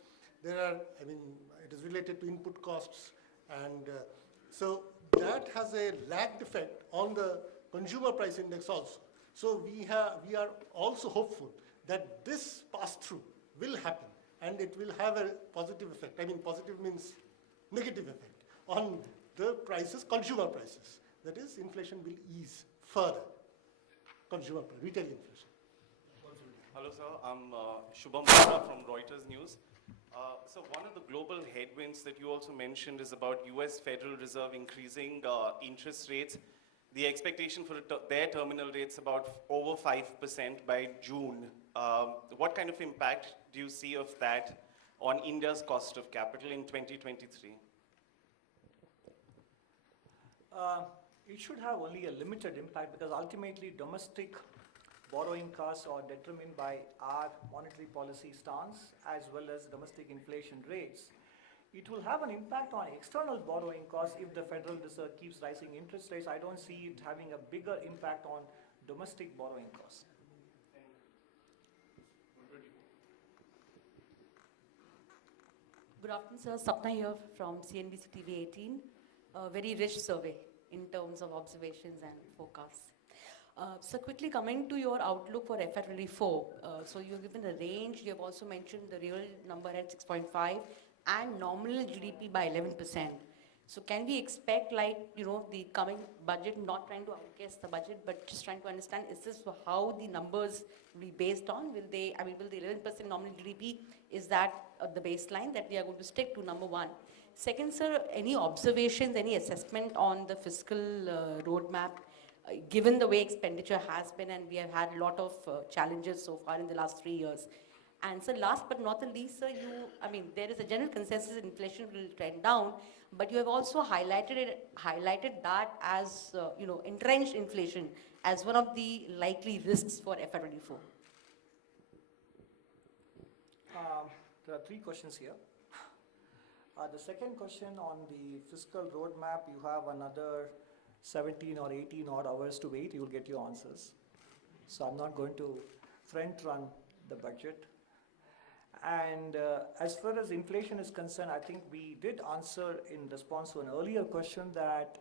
there are, it is related to input costs, and so that has a lagged effect on the consumer price index also. So we are also hopeful that this pass-through will happen, and it will have a positive effect. Positive means negative effect on the prices, consumer prices. That is, inflation will ease further. Retail inflation. Hello, sir. I'm Shubham Bora from Reuters News. So one of the global headwinds that you also mentioned is about US Federal Reserve increasing interest rates. The expectation for their terminal rates about over 5% by June. What kind of impact do you see of that on India's cost of capital in 2023? It should have only a limited impact because ultimately domestic borrowing costs are determined by our monetary policy stance as well as domestic inflation rates. It will have an impact on external borrowing costs if the Federal Reserve keeps rising interest rates. I don't see it having a bigger impact on domestic borrowing costs. Good afternoon, sir. Sapna here from CNBC TV 18. A very rich survey in terms of observations and forecasts. So quickly coming to your outlook for FY24. So you've given a range. You have also mentioned the real number at 6.5 and nominal GDP by 11%. So can we expect the coming budget, not trying to outguess the budget, but just trying to understand, is this how the numbers will be based on? Will the 11% nominal GDP, is that the baseline that we are going to stick to, number one? Second, sir, any observations, any assessment on the fiscal roadmap, given the way expenditure has been, and we have had a lot of challenges so far in the last 3 years. And so last but not the least, sir, there is a general consensus that inflation will trend down, but you have also highlighted that as, entrenched inflation as one of the likely risks for FY24. There are 3 questions here. The second question on the fiscal roadmap, you have another 17 or 18 odd hours to wait. You will get your answers. So I'm not going to front run the budget. And as far as inflation is concerned, I think we did answer in response to an earlier question that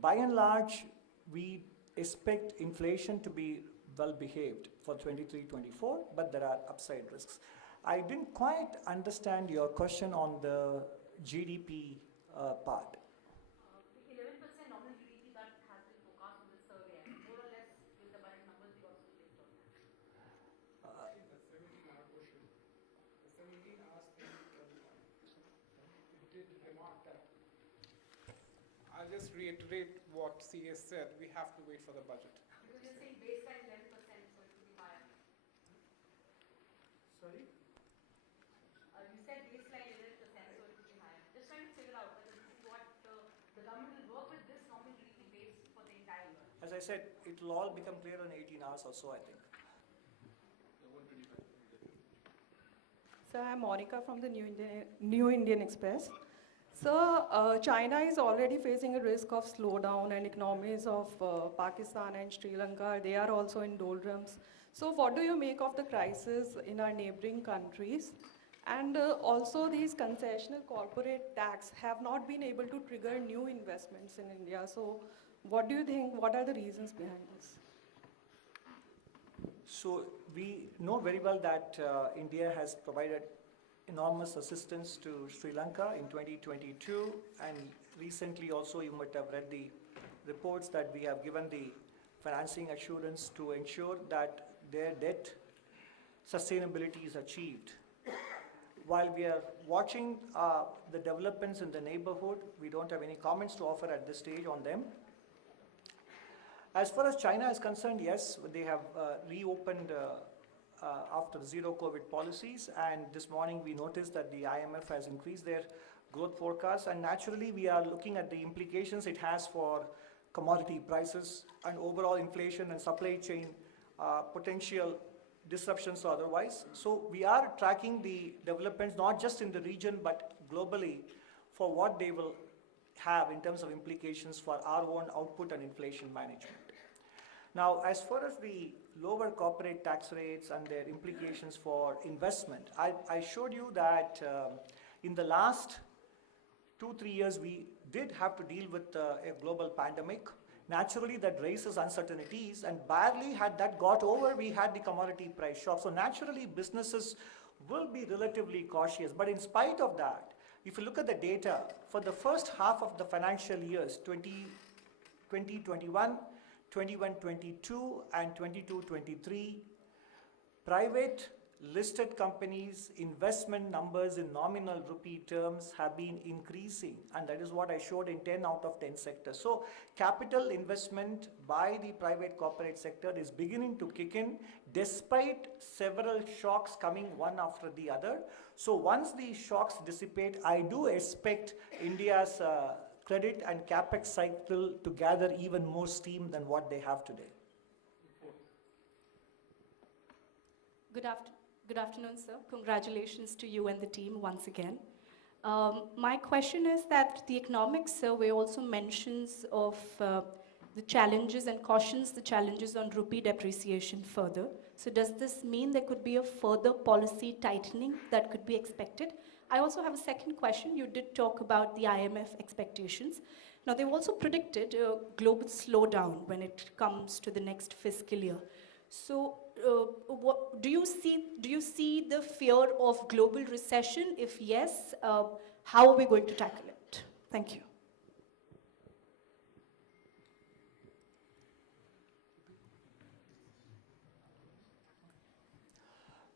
by and large, we expect inflation to be well behaved for 23-24, but there are upside risks. I didn't quite understand your question on the GDP part. just reiterate what CS said, we have to wait for the budget. Because you're saying baseline 11%, so it could be higher. Sorry? You said baseline 11%, so it could be higher. Just trying to figure out whether this is what the government will work with this nominal base for the entire year. As I said, it will all become clear in 18 hours or so, I think. So I'm Monica from the New Indian Express. So China is already facing a risk of slowdown, and economies of Pakistan and Sri Lanka, they are also in doldrums. So what do you make of the crisis in our neighboring countries? And also these concessional corporate tax have not been able to trigger new investments in India. So what do you think, what are the reasons behind this? So we know very well that India has provided enormous assistance to Sri Lanka in 2022, and recently also you might have read the reports that we have given the financing assurance to ensure that their debt sustainability is achieved. While we are watching the developments in the neighborhood, we don't have any comments to offer at this stage on them. As far as China is concerned, yes, they have reopened after zero COVID policies, and this morning we noticed that the IMF has increased their growth forecast, and naturally we are looking at the implications it has for commodity prices and overall inflation and supply chain potential disruptions or otherwise. So we are tracking the developments not just in the region but globally for what they will have in terms of implications for our own output and inflation management. Now, as far as the lower corporate tax rates and their implications for investment, I showed you that in the last 2-3 years, we did have to deal with a global pandemic. Naturally, that raises uncertainties, and barely had that got over, we had the commodity price shock. So naturally, businesses will be relatively cautious. But in spite of that, if you look at the data, for the first half of the financial years, 2021, 21-22 and 22-23, private listed companies' investment numbers in nominal rupee terms have been increasing, and that is what I showed in 10 out of 10 sectors. So capital investment by the private corporate sector is beginning to kick in despite several shocks coming one after the other. So once these shocks dissipate, I do expect India's credit and capex cycle to gather even more steam than what they have today. Good afternoon, sir. Congratulations to you and the team once again. My question is that the economic survey also mentions of the challenges and cautions the challenges on rupee depreciation further. So does this mean there could be a further policy tightening that could be expected? I also have a second question. You did talk about the IMF expectations. Now, they've also predicted a global slowdown when it comes to the next fiscal year. So, what, do you see the fear of global recession? If yes, how are we going to tackle it? Thank you.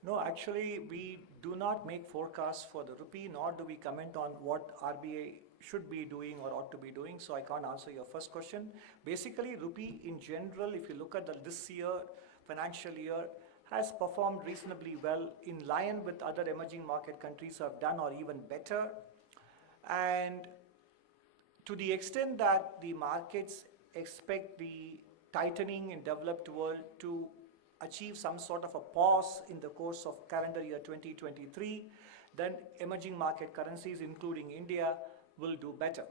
No, actually, we do not make forecasts for the rupee, nor do we comment on what RBI should be doing or ought to be doing, so I can't answer your first question. Basically, rupee in general, if you look at this year, financial year, has performed reasonably well, in line with other emerging market countries who have done or even better. And to the extent that the markets expect the tightening in developed world to achieve some sort of a pause in the course of calendar year 2023, then emerging market currencies, including India, will do better.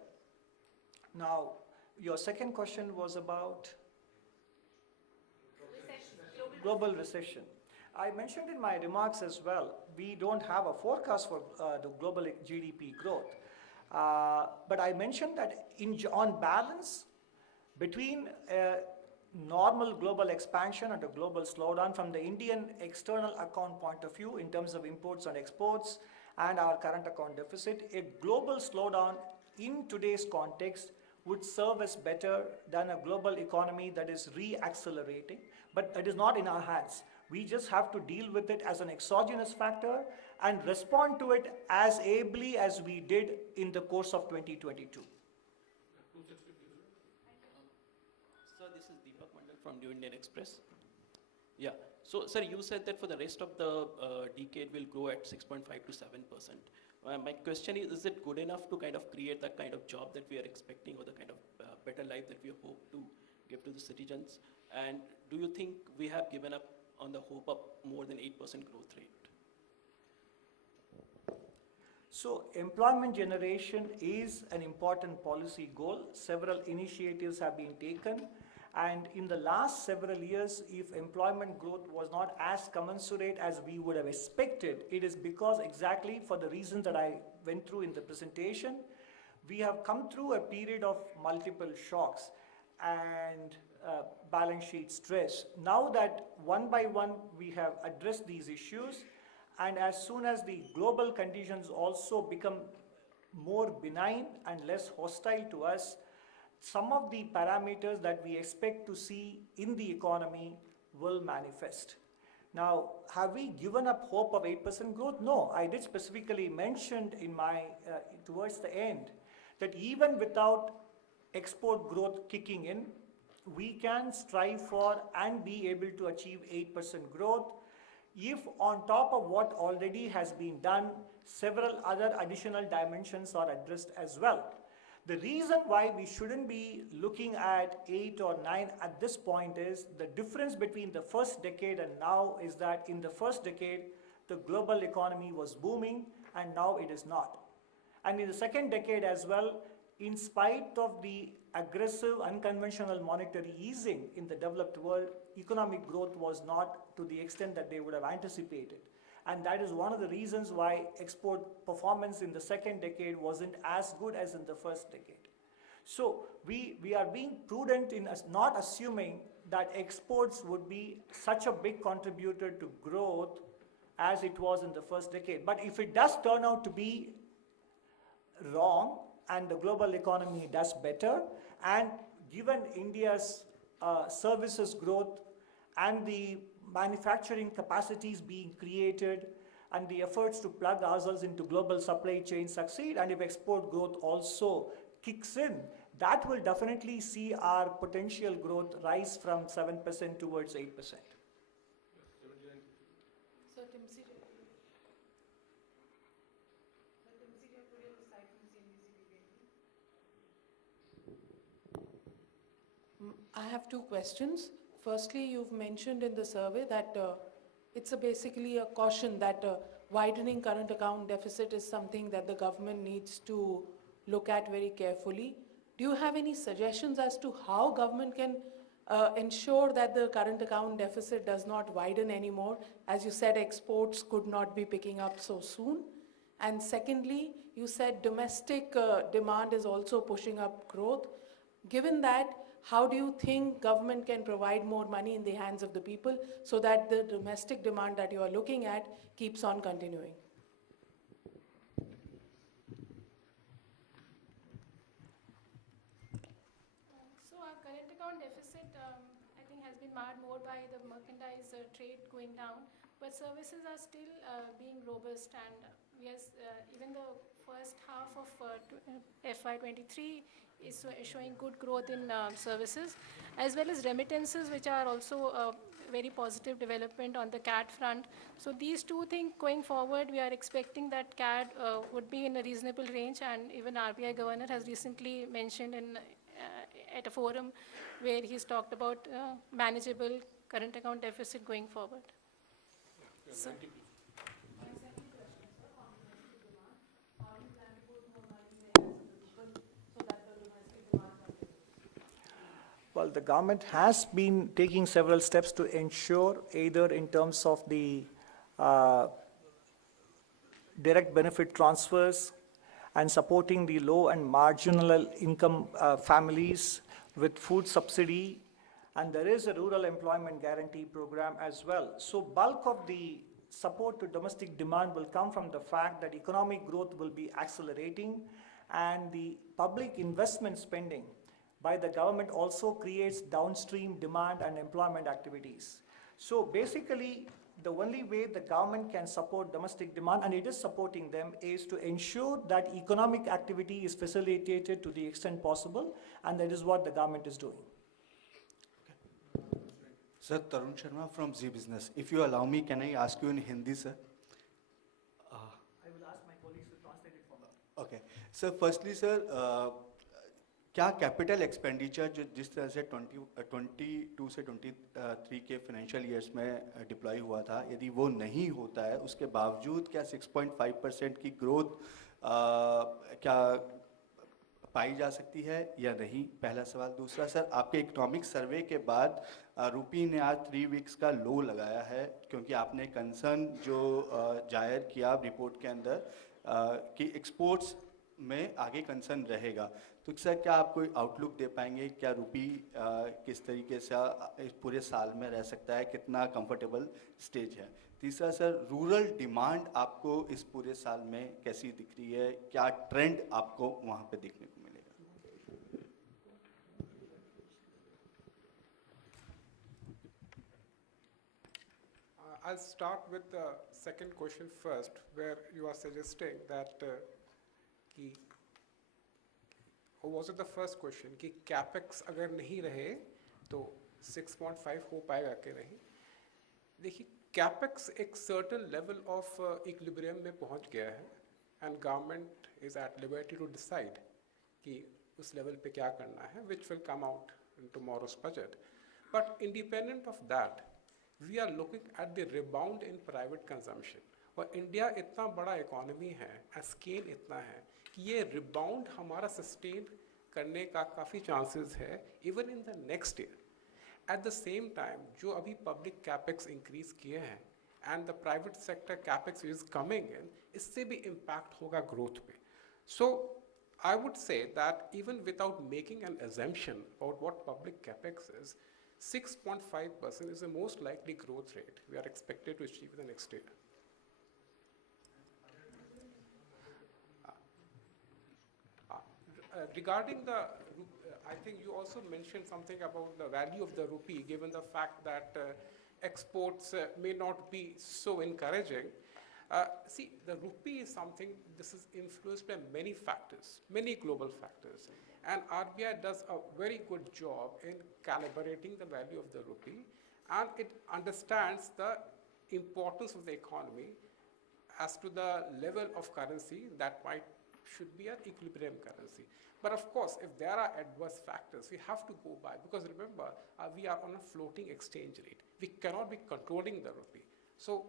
Now, your second question was about global recession. I mentioned in my remarks as well, we don't have a forecast for the global GDP growth. But I mentioned that on balance, between normal global expansion and a global slowdown from the Indian external account point of view in terms of imports and exports and our current account deficit, a global slowdown in today's context would serve us better than a global economy that is re-accelerating, but it is not in our hands. We just have to deal with it as an exogenous factor and respond to it as ably as we did in the course of 2022. this is Deepak Mandal from New Indian Express. Yeah, so sir, you said that for the rest of the decade will grow at 6.5 to 7%. My question is it good enough to kind of create that kind of job that we are expecting or the kind of better life that we hope to give to the citizens? And do you think we have given up on the hope of more than 8% growth rate? So employment generation is an important policy goal. Several initiatives have been taken. And in the last several years, if employment growth was not as commensurate as we would have expected, it is because exactly for the reasons that I went through in the presentation, we have come through a period of multiple shocks and balance sheet stress. Now that one by one we have addressed these issues, and as soon as the global conditions also become more benign and less hostile to us, some of the parameters that we expect to see in the economy will manifest. Now, have we given up hope of 8% growth? No, I did specifically mention in my, towards the end, that even without export growth kicking in, we can strive for and be able to achieve 8% growth if on top of what already has been done, several other additional dimensions are addressed as well. The reason why we shouldn't be looking at 8 or 9 at this point is the difference between the first decade and now is that in the first decade, the global economy was booming and now it is not. And in the second decade as well, in spite of the aggressive, unconventional monetary easing in the developed world, economic growth was not to the extent that they would have anticipated. And that is one of the reasons why export performance in the second decade wasn't as good as in the first decade. So we are being prudent in not assuming that exports would be such a big contributor to growth as it was in the first decade. But if it does turn out to be wrong and the global economy does better, and given India's services growth and the manufacturing capacities being created and the efforts to plug ourselves into global supply chains succeed, and if export growth also kicks in, that will definitely see our potential growth rise from 7% towards 8%. So, I have two questions. Firstly, you've mentioned in the survey that it's basically a caution that widening current account deficit is something that the government needs to look at very carefully. Do you have any suggestions as to how government can ensure that the current account deficit does not widen anymore? As you said, exports could not be picking up so soon. And secondly, you said domestic demand is also pushing up growth. Given that, how do you think government can provide more money in the hands of the people so that the domestic demand that you are looking at keeps on continuing? So our current account deficit, I think, has been marred more by the merchandise trade going down, but services are still being robust, and yes, even the first half of FY23 is showing good growth in services, as well as remittances, which are also a very positive development on the CAD front. So these two things going forward, we are expecting that CAD would be in a reasonable range, and even RBI governor has recently mentioned at a forum where he's talked about manageable current account deficit going forward. So, well, the government has been taking several steps to ensure either in terms of the direct benefit transfers and supporting the low and marginal income families with food subsidy, and there is a rural employment guarantee program as well. So bulk of the support to domestic demand will come from the fact that economic growth will be accelerating, and the public investment spending by the government also creates downstream demand and employment activities. So basically, the only way the government can support domestic demand, and it is supporting them, is to ensure that economic activity is facilitated to the extent possible, and that is what the government is doing. Sir, Tarun Sharma from Z Business. If you allow me, can I ask you in Hindi, sir? I will ask my colleagues to translate it for me. Okay. Sir, firstly, sir, क्या capital expenditure जो जिस तरह से 22 से 23 के financial years में deploy हुआ था, यदि वो नहीं होता है, उसके बावजूद क्या 6.5% की ग्रोथ क्या पाई जा सकती है या नहीं? पहला सवाल। दूसरा सर, आपके इकोनॉमिक सर्वे के बाद रुपी ने आज 3 वीक्स का लो लगाया है, क्योंकि आपने कंसर्न जो जाहिर किया रिपोर्ट के अंदर कि एक्सपोर्ट्स में आगे कंसर्न रहेगा। तो सर, क्या आप कोई आउटलुक दे पाएंगे? क्या रुपी किस तरीके से इस पूरे साल में रह सकता है? कितना कंफर्टेबल स्टेज है? तीसरा सर, रूरल डिमांड आपको इस पूरे साल में कैसी दिख रही है? क्या ट्रेंड आपको वहाँ पे देखने को मिलेगा? I'll start with the second question first, where you are suggesting that कि or was it the first question कि capex अगर नहीं रहे तो 6.5 हो पाएगा कि नहीं? देखिए, capex एक certain level of equilibrium में पहुंच गया है, and government is at liberty to decide कि उस level पे क्या करना है, which will come out in tomorrow's budget. But independent of that, we are looking at the rebound in private consumption. और इंडिया इतना बड़ा इकोनॉमी है, स्केल इतना है कि ये रिबाउंड हमारा सस्टेन करने का काफ़ी चांसेस है even in the next year. At the same time जो अभी पब्लिक कैपेक्स इंक्रीज किए हैं and the private sector capex is coming in, इससे भी इम्पैक्ट होगा ग्रोथ पे। सो I would say that even without making an assumption about what public capex is, 6.5% is the most likely growth rate we are expected to achieve in the next year. Regarding the, I think you also mentioned something about the value of the rupee, given the fact that exports may not be so encouraging. See, the rupee is something, this is influenced by many factors, many global factors. And RBI does a very good job in calibrating the value of the rupee, and it understands the importance of the economy as to the level of currency that should be an equilibrium currency. But of course, if there are adverse factors, we have to go by, because remember, we are on a floating exchange rate. We cannot be controlling the rupee. So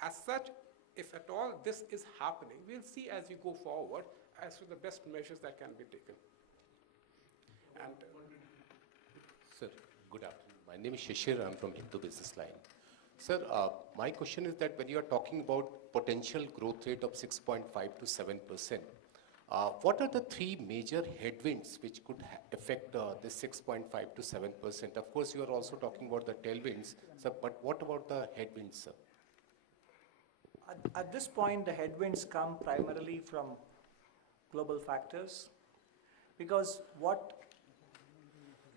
as such, if at all this is happening, we'll see as we go forward as to the best measures that can be taken. And Sir, good afternoon. My name is Shishir. I'm from Hindu Business Line. Sir, my question is that when you are talking about potential growth rate of 6.5 to 7%, what are the three major headwinds which could affect this 6.5 to 7%? Of course, you are also talking about the tailwinds, sir, but what about the headwinds, sir? At this point, the headwinds come primarily from global factors, because what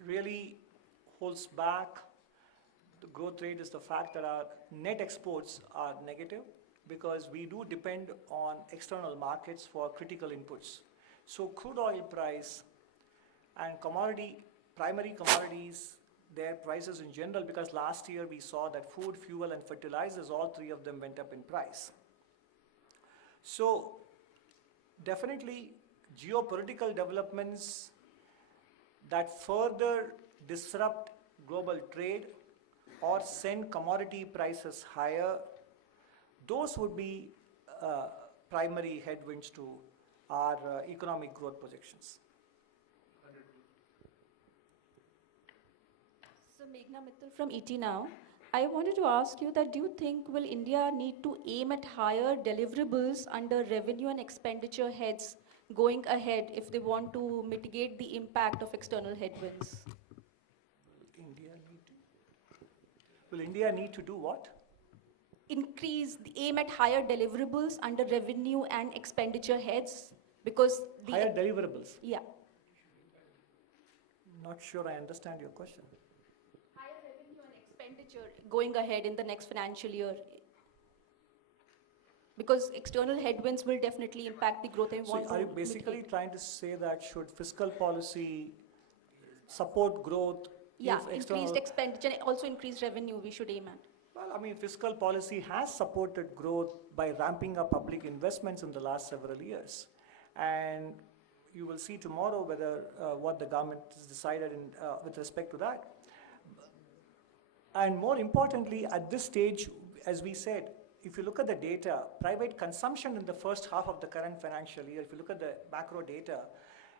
really holds back the growth rate is the fact that our net exports are negative, because we do depend on external markets for critical inputs. So crude oil price and primary commodities, their prices in general, because last year we saw that food, fuel and fertilizers, all three of them went up in price. So definitely geopolitical developments that further disrupt global trade or send commodity prices higher, those would be primary headwinds to our economic growth projections. So Meghna Mittal from ET Now. I wanted to ask you that do you think will India need to aim at higher deliverables under revenue and expenditure heads going ahead if they want to mitigate the impact of external headwinds? Will India need to do what? Aim at higher deliverables under revenue and expenditure heads, because higher deliverables? Yeah. Not sure I understand your question. Higher revenue and expenditure going ahead in the next financial year, because external headwinds will definitely impact the growth. So are you basically trying to say that should fiscal policy support growth Yeah, if external... increased expenditure and also increased revenue we should aim at. Well, I mean, fiscal policy has supported growth by ramping up public investments in the last several years. And you will see tomorrow whether what the government has decided with respect to that. And more importantly, at this stage, as we said, if you look at the data, private consumption in the first half of the current financial year, if you look at the macro data,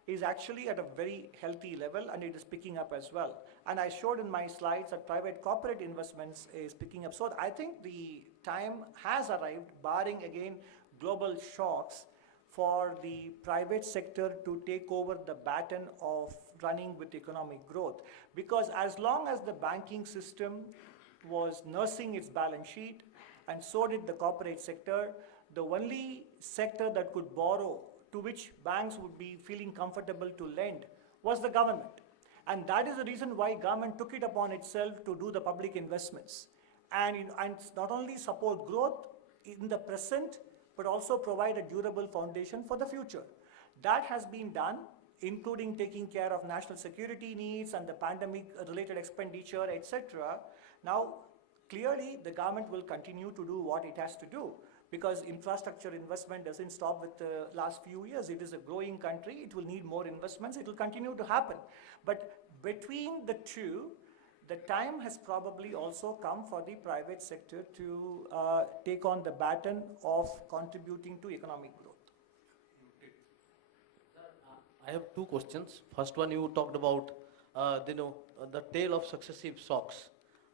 is actually at a very healthy level, and it is picking up as well. And I showed in my slides that private corporate investments is picking up. So I think the time has arrived, barring again global shocks, for the private sector to take over the baton of running with economic growth. Because as long as the banking system was nursing its balance sheet, and so did the corporate sector, the only sector that could borrow, to which banks would be feeling comfortable to lend, was the government. And that is the reason why government took it upon itself to do the public investments. And not only support growth in the present, but also provide a durable foundation for the future. That has been done, including taking care of national security needs and the pandemic-related expenditure, etc. Now, clearly, the government will continue to do what it has to do, because infrastructure investment doesn't stop with the last few years. It is a growing country. It will need more investments. It will continue to happen. But between the two, the time has probably also come for the private sector to take on the baton of contributing to economic growth. I have two questions. First one, you talked about the tale of successive shocks.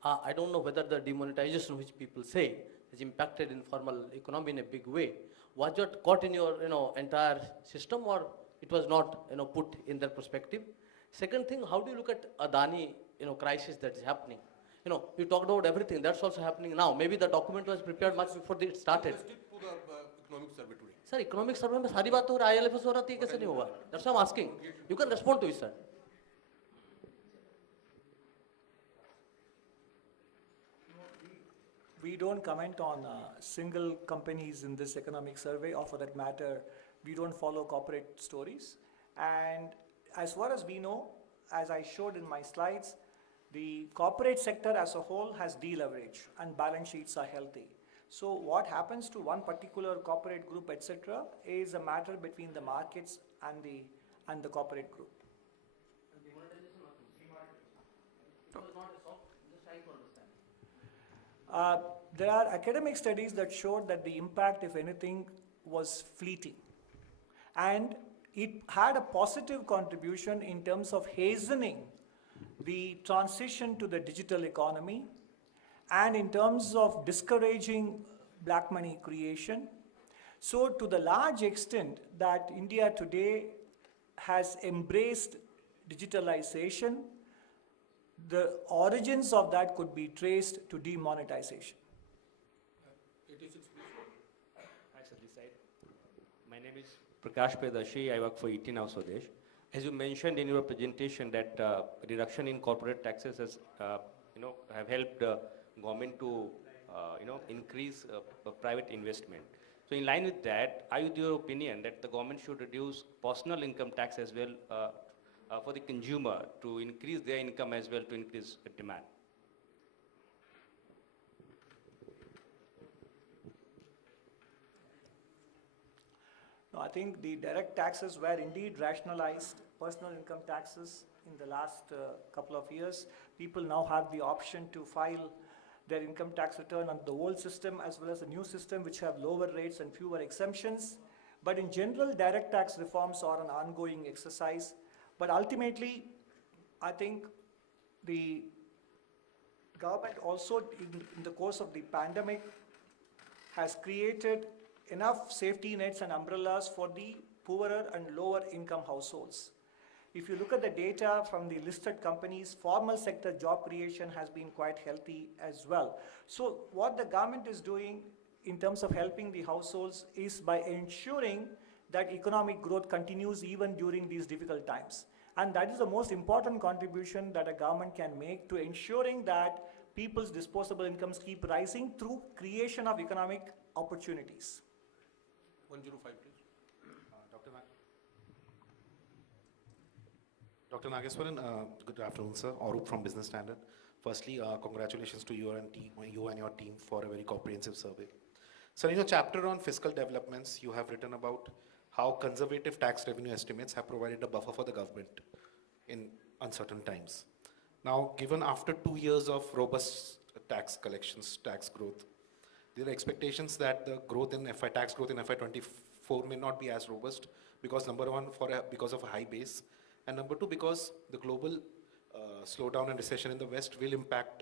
I don't know whether the demonetization, which people say, has impacted informal economy in a big way. Was it caught in your entire system, or it was not put in their perspective? Second thing, how do you look at Adani crisis that is happening? You talked about everything that's also happening now. Maybe the document was prepared much before it started. Stick to the economic survey today. Sir, economic survey में सारी बात हो रही है, ILFS हो रहा थी कैसे नहीं होगा? That's why I'm asking. You can respond to it, sir. We don't comment on single companies in this economic survey, or for that matter, we don't follow corporate stories. And as far as we know, as I showed in my slides, the corporate sector as a whole has deleveraged and balance sheets are healthy. So what happens to one particular corporate group, etc., is a matter between the markets and the corporate group. There are academic studies that showed that the impact, if anything, was fleeting. And it had a positive contribution in terms of hastening the transition to the digital economy, and in terms of discouraging black money creation. So to the large extent that India today has embraced digitalization, the origins of that could be traced to demonetization. 86, please. Hi, sir, this side. My name is Prakash Pedashi. I work for ET Now Swadesh. As you mentioned in your presentation that reduction in corporate taxes has, have helped government to, increase private investment. So in line with that, are you of your opinion that the government should reduce personal income tax as well for the consumer to increase their income as well to increase demand? No, I think the direct taxes were indeed rationalized, personal income taxes in the last couple of years. People now have the option to file their income tax return on the old system as well as the new system, which have lower rates and fewer exemptions. But in general, direct tax reforms are an ongoing exercise. But ultimately, I think the government also, in the course of the pandemic, has created enough safety nets and umbrellas for the poorer and lower income households. If you look at the data from the listed companies, formal sector job creation has been quite healthy as well. So what the government is doing in terms of helping the households is by ensuring that economic growth continues even during these difficult times. And that is the most important contribution that a government can make to ensuring that people's disposable incomes keep rising through creation of economic opportunities. 105, please. Dr. Dr. Nageswaran, good afternoon, sir. Arup from Business Standard. Firstly, congratulations to you and your team for a very comprehensive survey. So in your chapter on fiscal developments, you have written about how conservative tax revenue estimates have provided a buffer for the government in uncertain times. Now, given after 2 years of robust tax collections, tax growth, there are expectations that the growth in tax growth in FY24 may not be as robust because number one, because of a high base, and number two, because the global slowdown and recession in the West will impact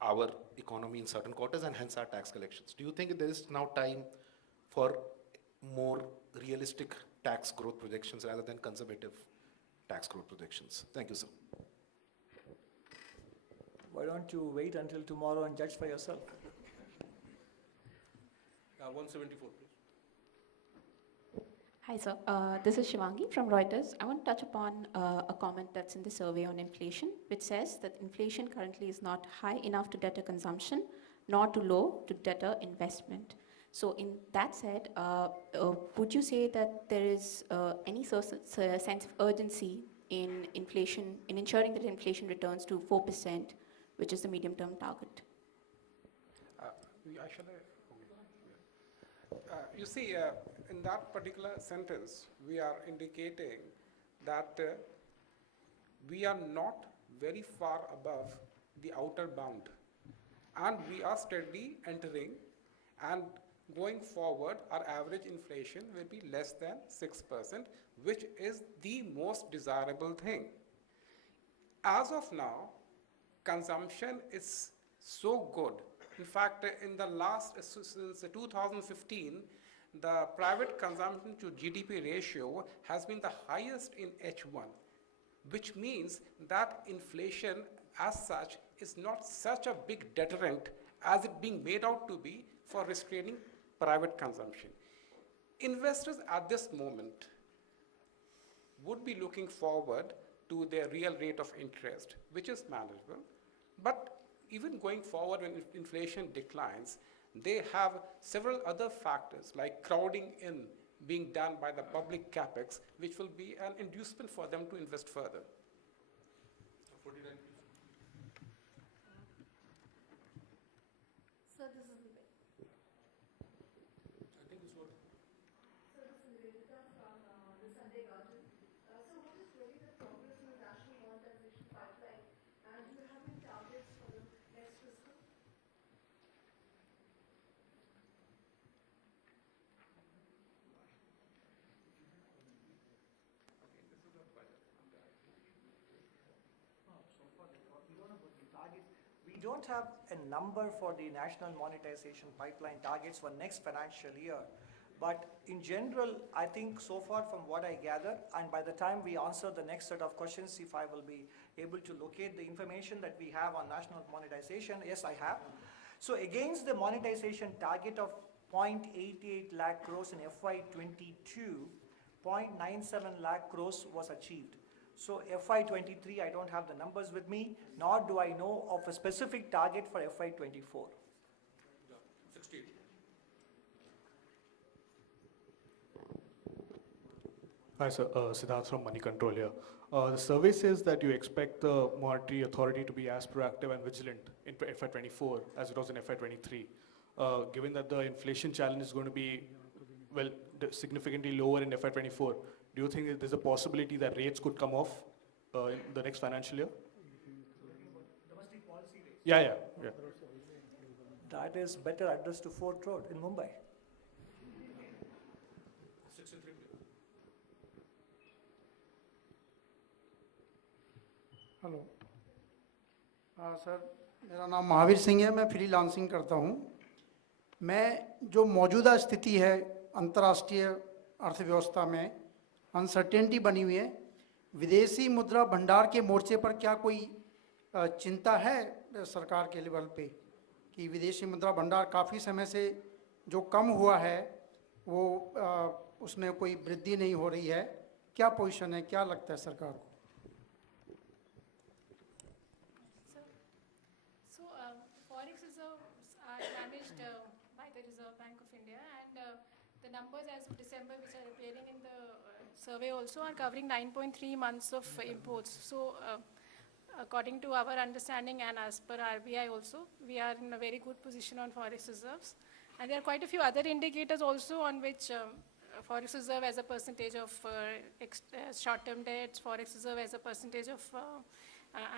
our economy in certain quarters and hence our tax collections. Do you think there is now time for more realistic tax growth projections rather than conservative tax growth projections? Thank you, sir. Why don't you wait until tomorrow and judge for yourself? 174, please. Hi, sir. This is Shivangi from Reuters. I want to touch upon a comment that's in the survey on inflation, which says that inflation currently is not high enough to deter consumption, nor too low to deter investment. So in that said, would you say that there is any sense of urgency in inflation, in ensuring that inflation returns to 4%, which is the medium-term target? You see, in that particular sentence, we are indicating that we are not very far above the outer bound. And we are steadily entering, and going forward, our average inflation will be less than 6%, which is the most desirable thing. As of now, consumption is so good. In fact, in the since 2015, the private consumption to GDP ratio has been the highest in H1, which means that inflation as such is not such a big deterrent as it being made out to be for restraining private consumption. Investors at this moment would be looking forward to their real rate of interest, which is manageable. But even going forward, when inflation declines, they have several other factors like crowding in being done by the public capex, which will be an inducement for them to invest further. 49, please. Sir, this is Vivek. I think it's what. Sir, this is Nivedita from the Sunday Guardian. So what is really the progress in the national monetization pipeline, and do you have any targets for the next fiscal? We don't have a number for the national monetization pipeline targets for next financial year. But in general, I think so far from what I gather, and by the time we answer the next set of questions, if I will be able to locate the information that we have on national monetization, yes, I have. So against the monetization target of 0.88 lakh crores in FY22, 0.97 lakh crores was achieved. So FY23, I don't have the numbers with me, nor do I know of a specific target for FY24. 68. Hi, sir. Siddharth from Money Control here. The survey says that you expect the monetary authority to be as proactive and vigilant in FY24 as it was in FY23. Given that the inflation challenge is going to be, well, significantly lower in FY24, do you think that there's a possibility that rates could come off in the next financial year? Domestic policy rates? Yeah. That is better addressed to Fort Road in Mumbai. 63, please. Hello sir, मेरा नाम महावीर सिंह है, मैं freelancing करता हूँ। मैं जो मौजूदा स्थिति है अंतर्राष्ट्रीय अर्थव्यवस्था में अनसर्टेनिटी बनी हुई है, विदेशी मुद्रा भंडार के मोर्चे पर क्या कोई चिंता है सरकार के लेवल पे कि विदेशी मुद्रा भंडार काफ़ी समय से जो कम हुआ है वो उसमें कोई वृद्धि नहीं हो रही है, क्या पोजीशन है, क्या लगता है सरकार को? Forex reserves are managed by the Reserve Bank of India, and the numbers as of December, which are appearing in the survey also are covering 9.3 months of imports. So according to our understanding and as per RBI also, we are in a very good position on forex reserves. And there are quite a few other indicators also on which forex reserve as a percentage of short-term debts, forex reserve as a percentage of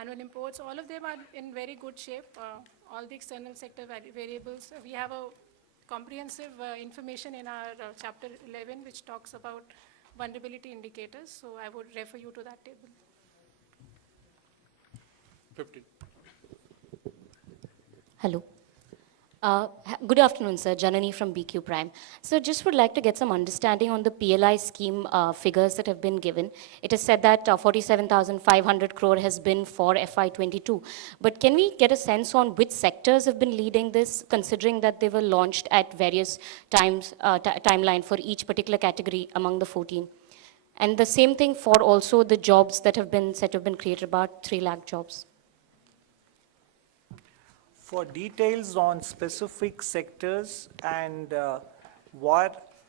annual imports, all of them are in very good shape. All the external sector variables, we have a comprehensive information in our chapter 11 which talks about vulnerability indicators. So I would refer you to that table. 15. Hello. Good afternoon, sir. Janani from BQ Prime. So just would like to get some understanding on the PLI scheme figures that have been given. It is said that 47,500 crore has been for FY22. But can we get a sense on which sectors have been leading this, considering that they were launched at various times, timeline for each particular category among the 14? And the same thing for also the jobs that have been said to have been created, about 3 lakh jobs. For details on specific sectors and at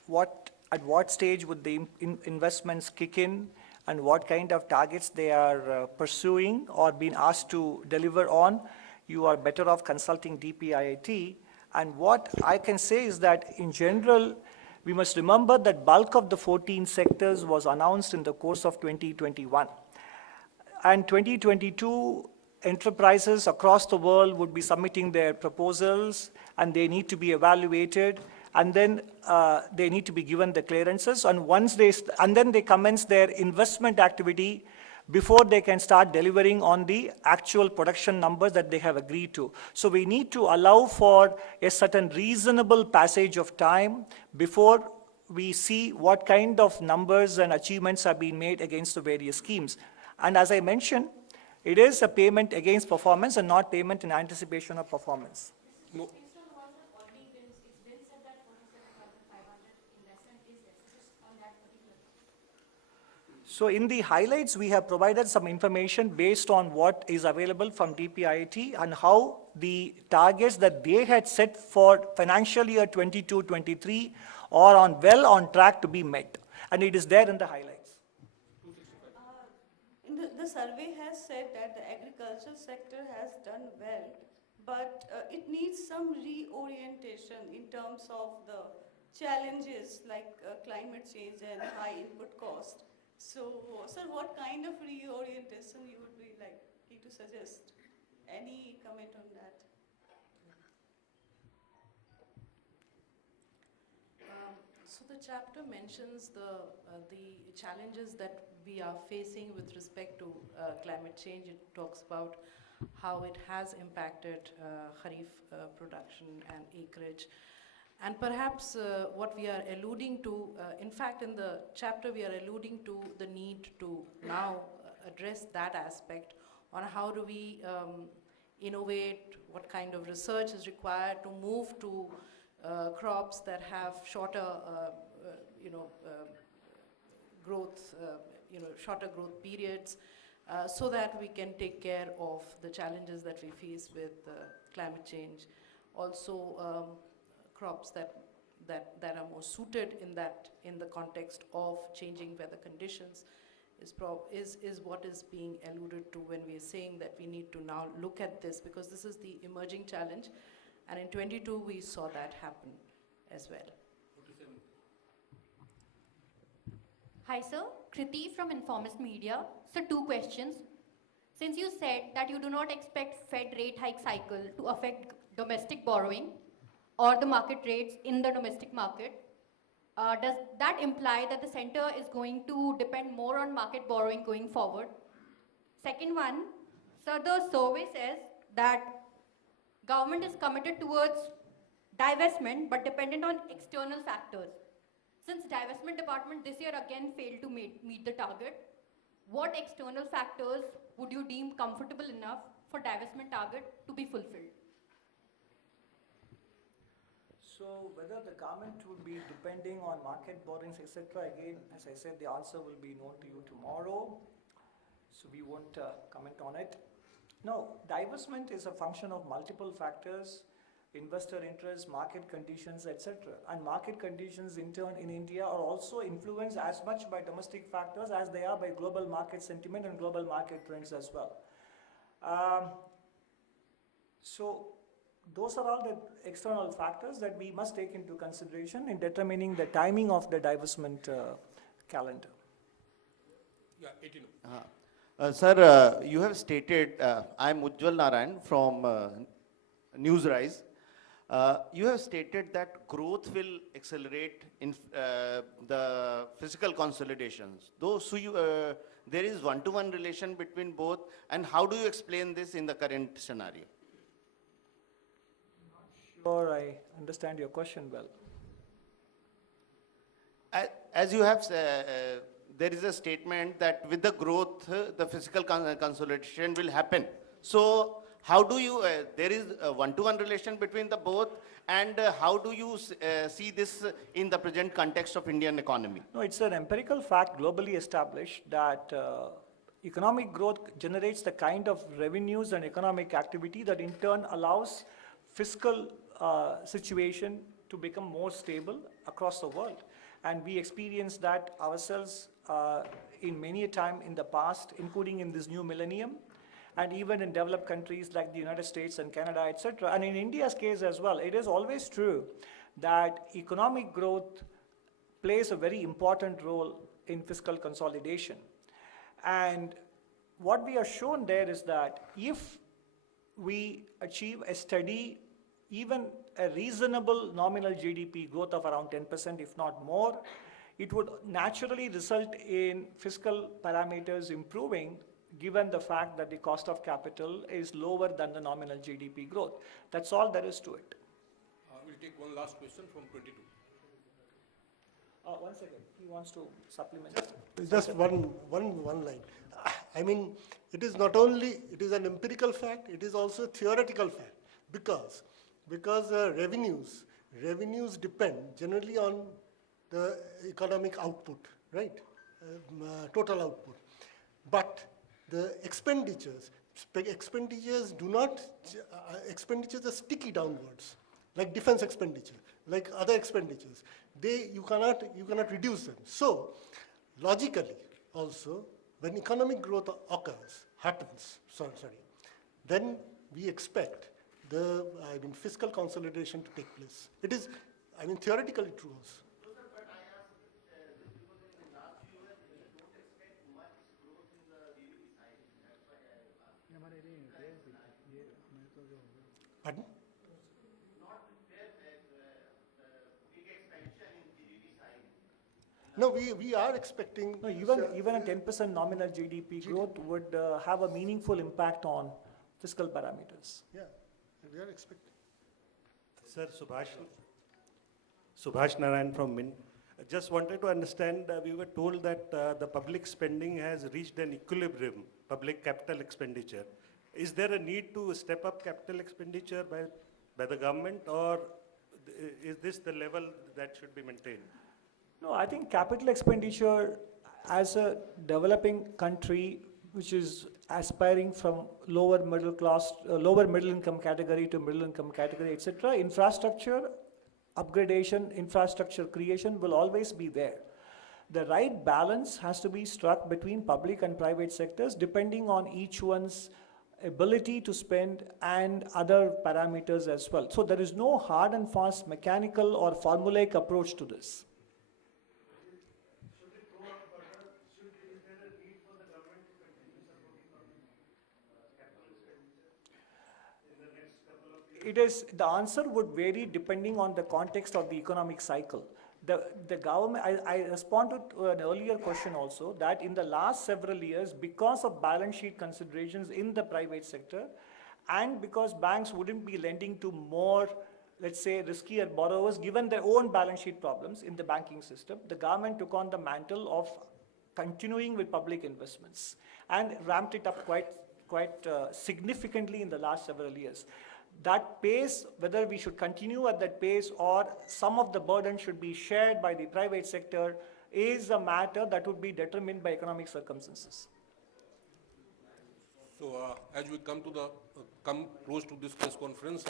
what stage would the investments kick in and what kind of targets they are pursuing or being asked to deliver on, you are better off consulting DPIIT. And what I can say is that in general, we must remember that bulk of the 14 sectors was announced in the course of 2021. And 2022, enterprises across the world would be submitting their proposals and they need to be evaluated and then they need to be given the clearances, and then they commence their investment activity before they can start delivering on the actual production numbers that they have agreed to. So we need to allow for a certain reasonable passage of time before we see what kind of numbers and achievements are being made against the various schemes. And as I mentioned, it is a payment against performance and not payment in anticipation of performance. No. So in the highlights, we have provided some information based on what is available from DPIIT and how the targets that they had set for financial year 22-23 are well on track to be met. And it is there in the highlights. The survey has said that the agricultural sector has done well, but it needs some reorientation in terms of the challenges like climate change and high input cost. So, sir, what kind of reorientation you would be likely to suggest? Any comment on that? So the chapter mentions the challenges that we are facing with respect to climate change. It talks about how it has impacted kharif production and acreage. And perhaps what we are alluding to, in fact in the chapter we are alluding to the need to now address that aspect on how do we innovate, what kind of research is required to move to crops that have shorter, growth, shorter growth periods, so that we can take care of the challenges that we face with climate change. Also, crops that are more suited in the context of changing weather conditions is what is being alluded to when we are saying that we need to now look at this, because this is the emerging challenge. And in 22, we saw that happen as well. Hi, sir. Kriti from Informist Media. So, 2 questions. Since you said that you do not expect Fed rate hike cycle to affect domestic borrowing or the market rates in the domestic market, does that imply that the center is going to depend more on market borrowing going forward? Second one, so the survey says that government is committed towards divestment but dependent on external factors. Since divestment department this year again failed to meet the target, what external factors would you deem comfortable enough for divestment target to be fulfilled? So whether the government would be depending on market borrowings, etc., again, as I said, the answer will be known to you tomorrow. So we won't comment on it. No, divestment is a function of multiple factors. investor interest, market conditions, etc. And market conditions in turn in India are also influenced as much by domestic factors as they are by global market sentiment and global market trends as well. So those are all the external factors that we must take into consideration in determining the timing of the divestment calendar. Yeah, 18. Sir, you have stated, I am Ujjwal Narayan from Newsrise. You have stated that growth will accelerate in the physical consolidations. There is one-to-one relation between both, and how do you explain this in the current scenario? Sure, I understand your question well. As you have said, there is a statement that with the growth, the physical consolidation will happen. So how do you, there is a one-to-one relation between the both, and how do you see this in the present context of Indian economy? No, it's an empirical fact globally established that economic growth generates the kind of revenues and economic activity that in turn allows fiscal situation to become more stable across the world. And we experienced that ourselves in many a time in the past, including in this new millennium, and even in developed countries like the United States and Canada, etc. And in India's case as well, it is always true that economic growth plays a very important role in fiscal consolidation. And what we are shown there is that if we achieve a steady, even a reasonable nominal GDP growth of around 10%, if not more, it would naturally result in fiscal parameters improving, given the fact that the cost of capital is lower than the nominal GDP growth. That's all there is to it. We'll take one last question from 22. 1 second, he wants to supplement. Just one line. I mean, it is not only, it is an empirical fact, it is also a theoretical fact, because revenues depend generally on the economic output, right? Total output. But the expenditures are sticky downwards, like defense expenditure, like other expenditures. You cannot reduce them. So, logically, also, when economic growth happens, then we expect fiscal consolidation to take place. It is, theoretically true also. Pardon? No, we are expecting. No, even a 10% nominal GDP growth would have a meaningful impact on fiscal parameters. Yeah, we are expecting. Sir, Subhash Narayan from Mint. I just wanted to understand, we were told that the public spending has reached an equilibrium, public capital expenditure. Is there a need to step up capital expenditure by the government, or is this the level that should be maintained? No, I think capital expenditure as a developing country which is aspiring from lower middle class, lower middle income category to middle income category, etc., infrastructure upgradation, infrastructure creation will always be there. The right balance has to be struck between public and private sectors depending on each one's ability to spend and other parameters as well. So there is no hard and fast mechanical or formulaic approach to this. The answer would vary depending on the context of the economic cycle. The government, I responded to an earlier question also, that in the last several years, because of balance sheet considerations in the private sector, and because banks wouldn't be lending to more, let's say, riskier borrowers, given their own balance sheet problems in the banking system, the government took on the mantle of continuing with public investments and ramped it up quite significantly in the last several years. That pace, whether we should continue at that pace or some of the burden should be shared by the private sector, is a matter that would be determined by economic circumstances. So, as we come close to this press conference,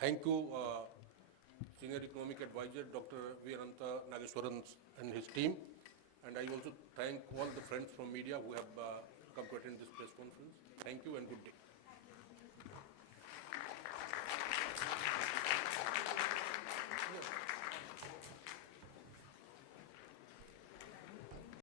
I Thank you, Senior Economic Advisor, Dr. Anantha Nageswaran and his team. And I also thank all the friends from media who have come to attend this press conference. Thank you and good day.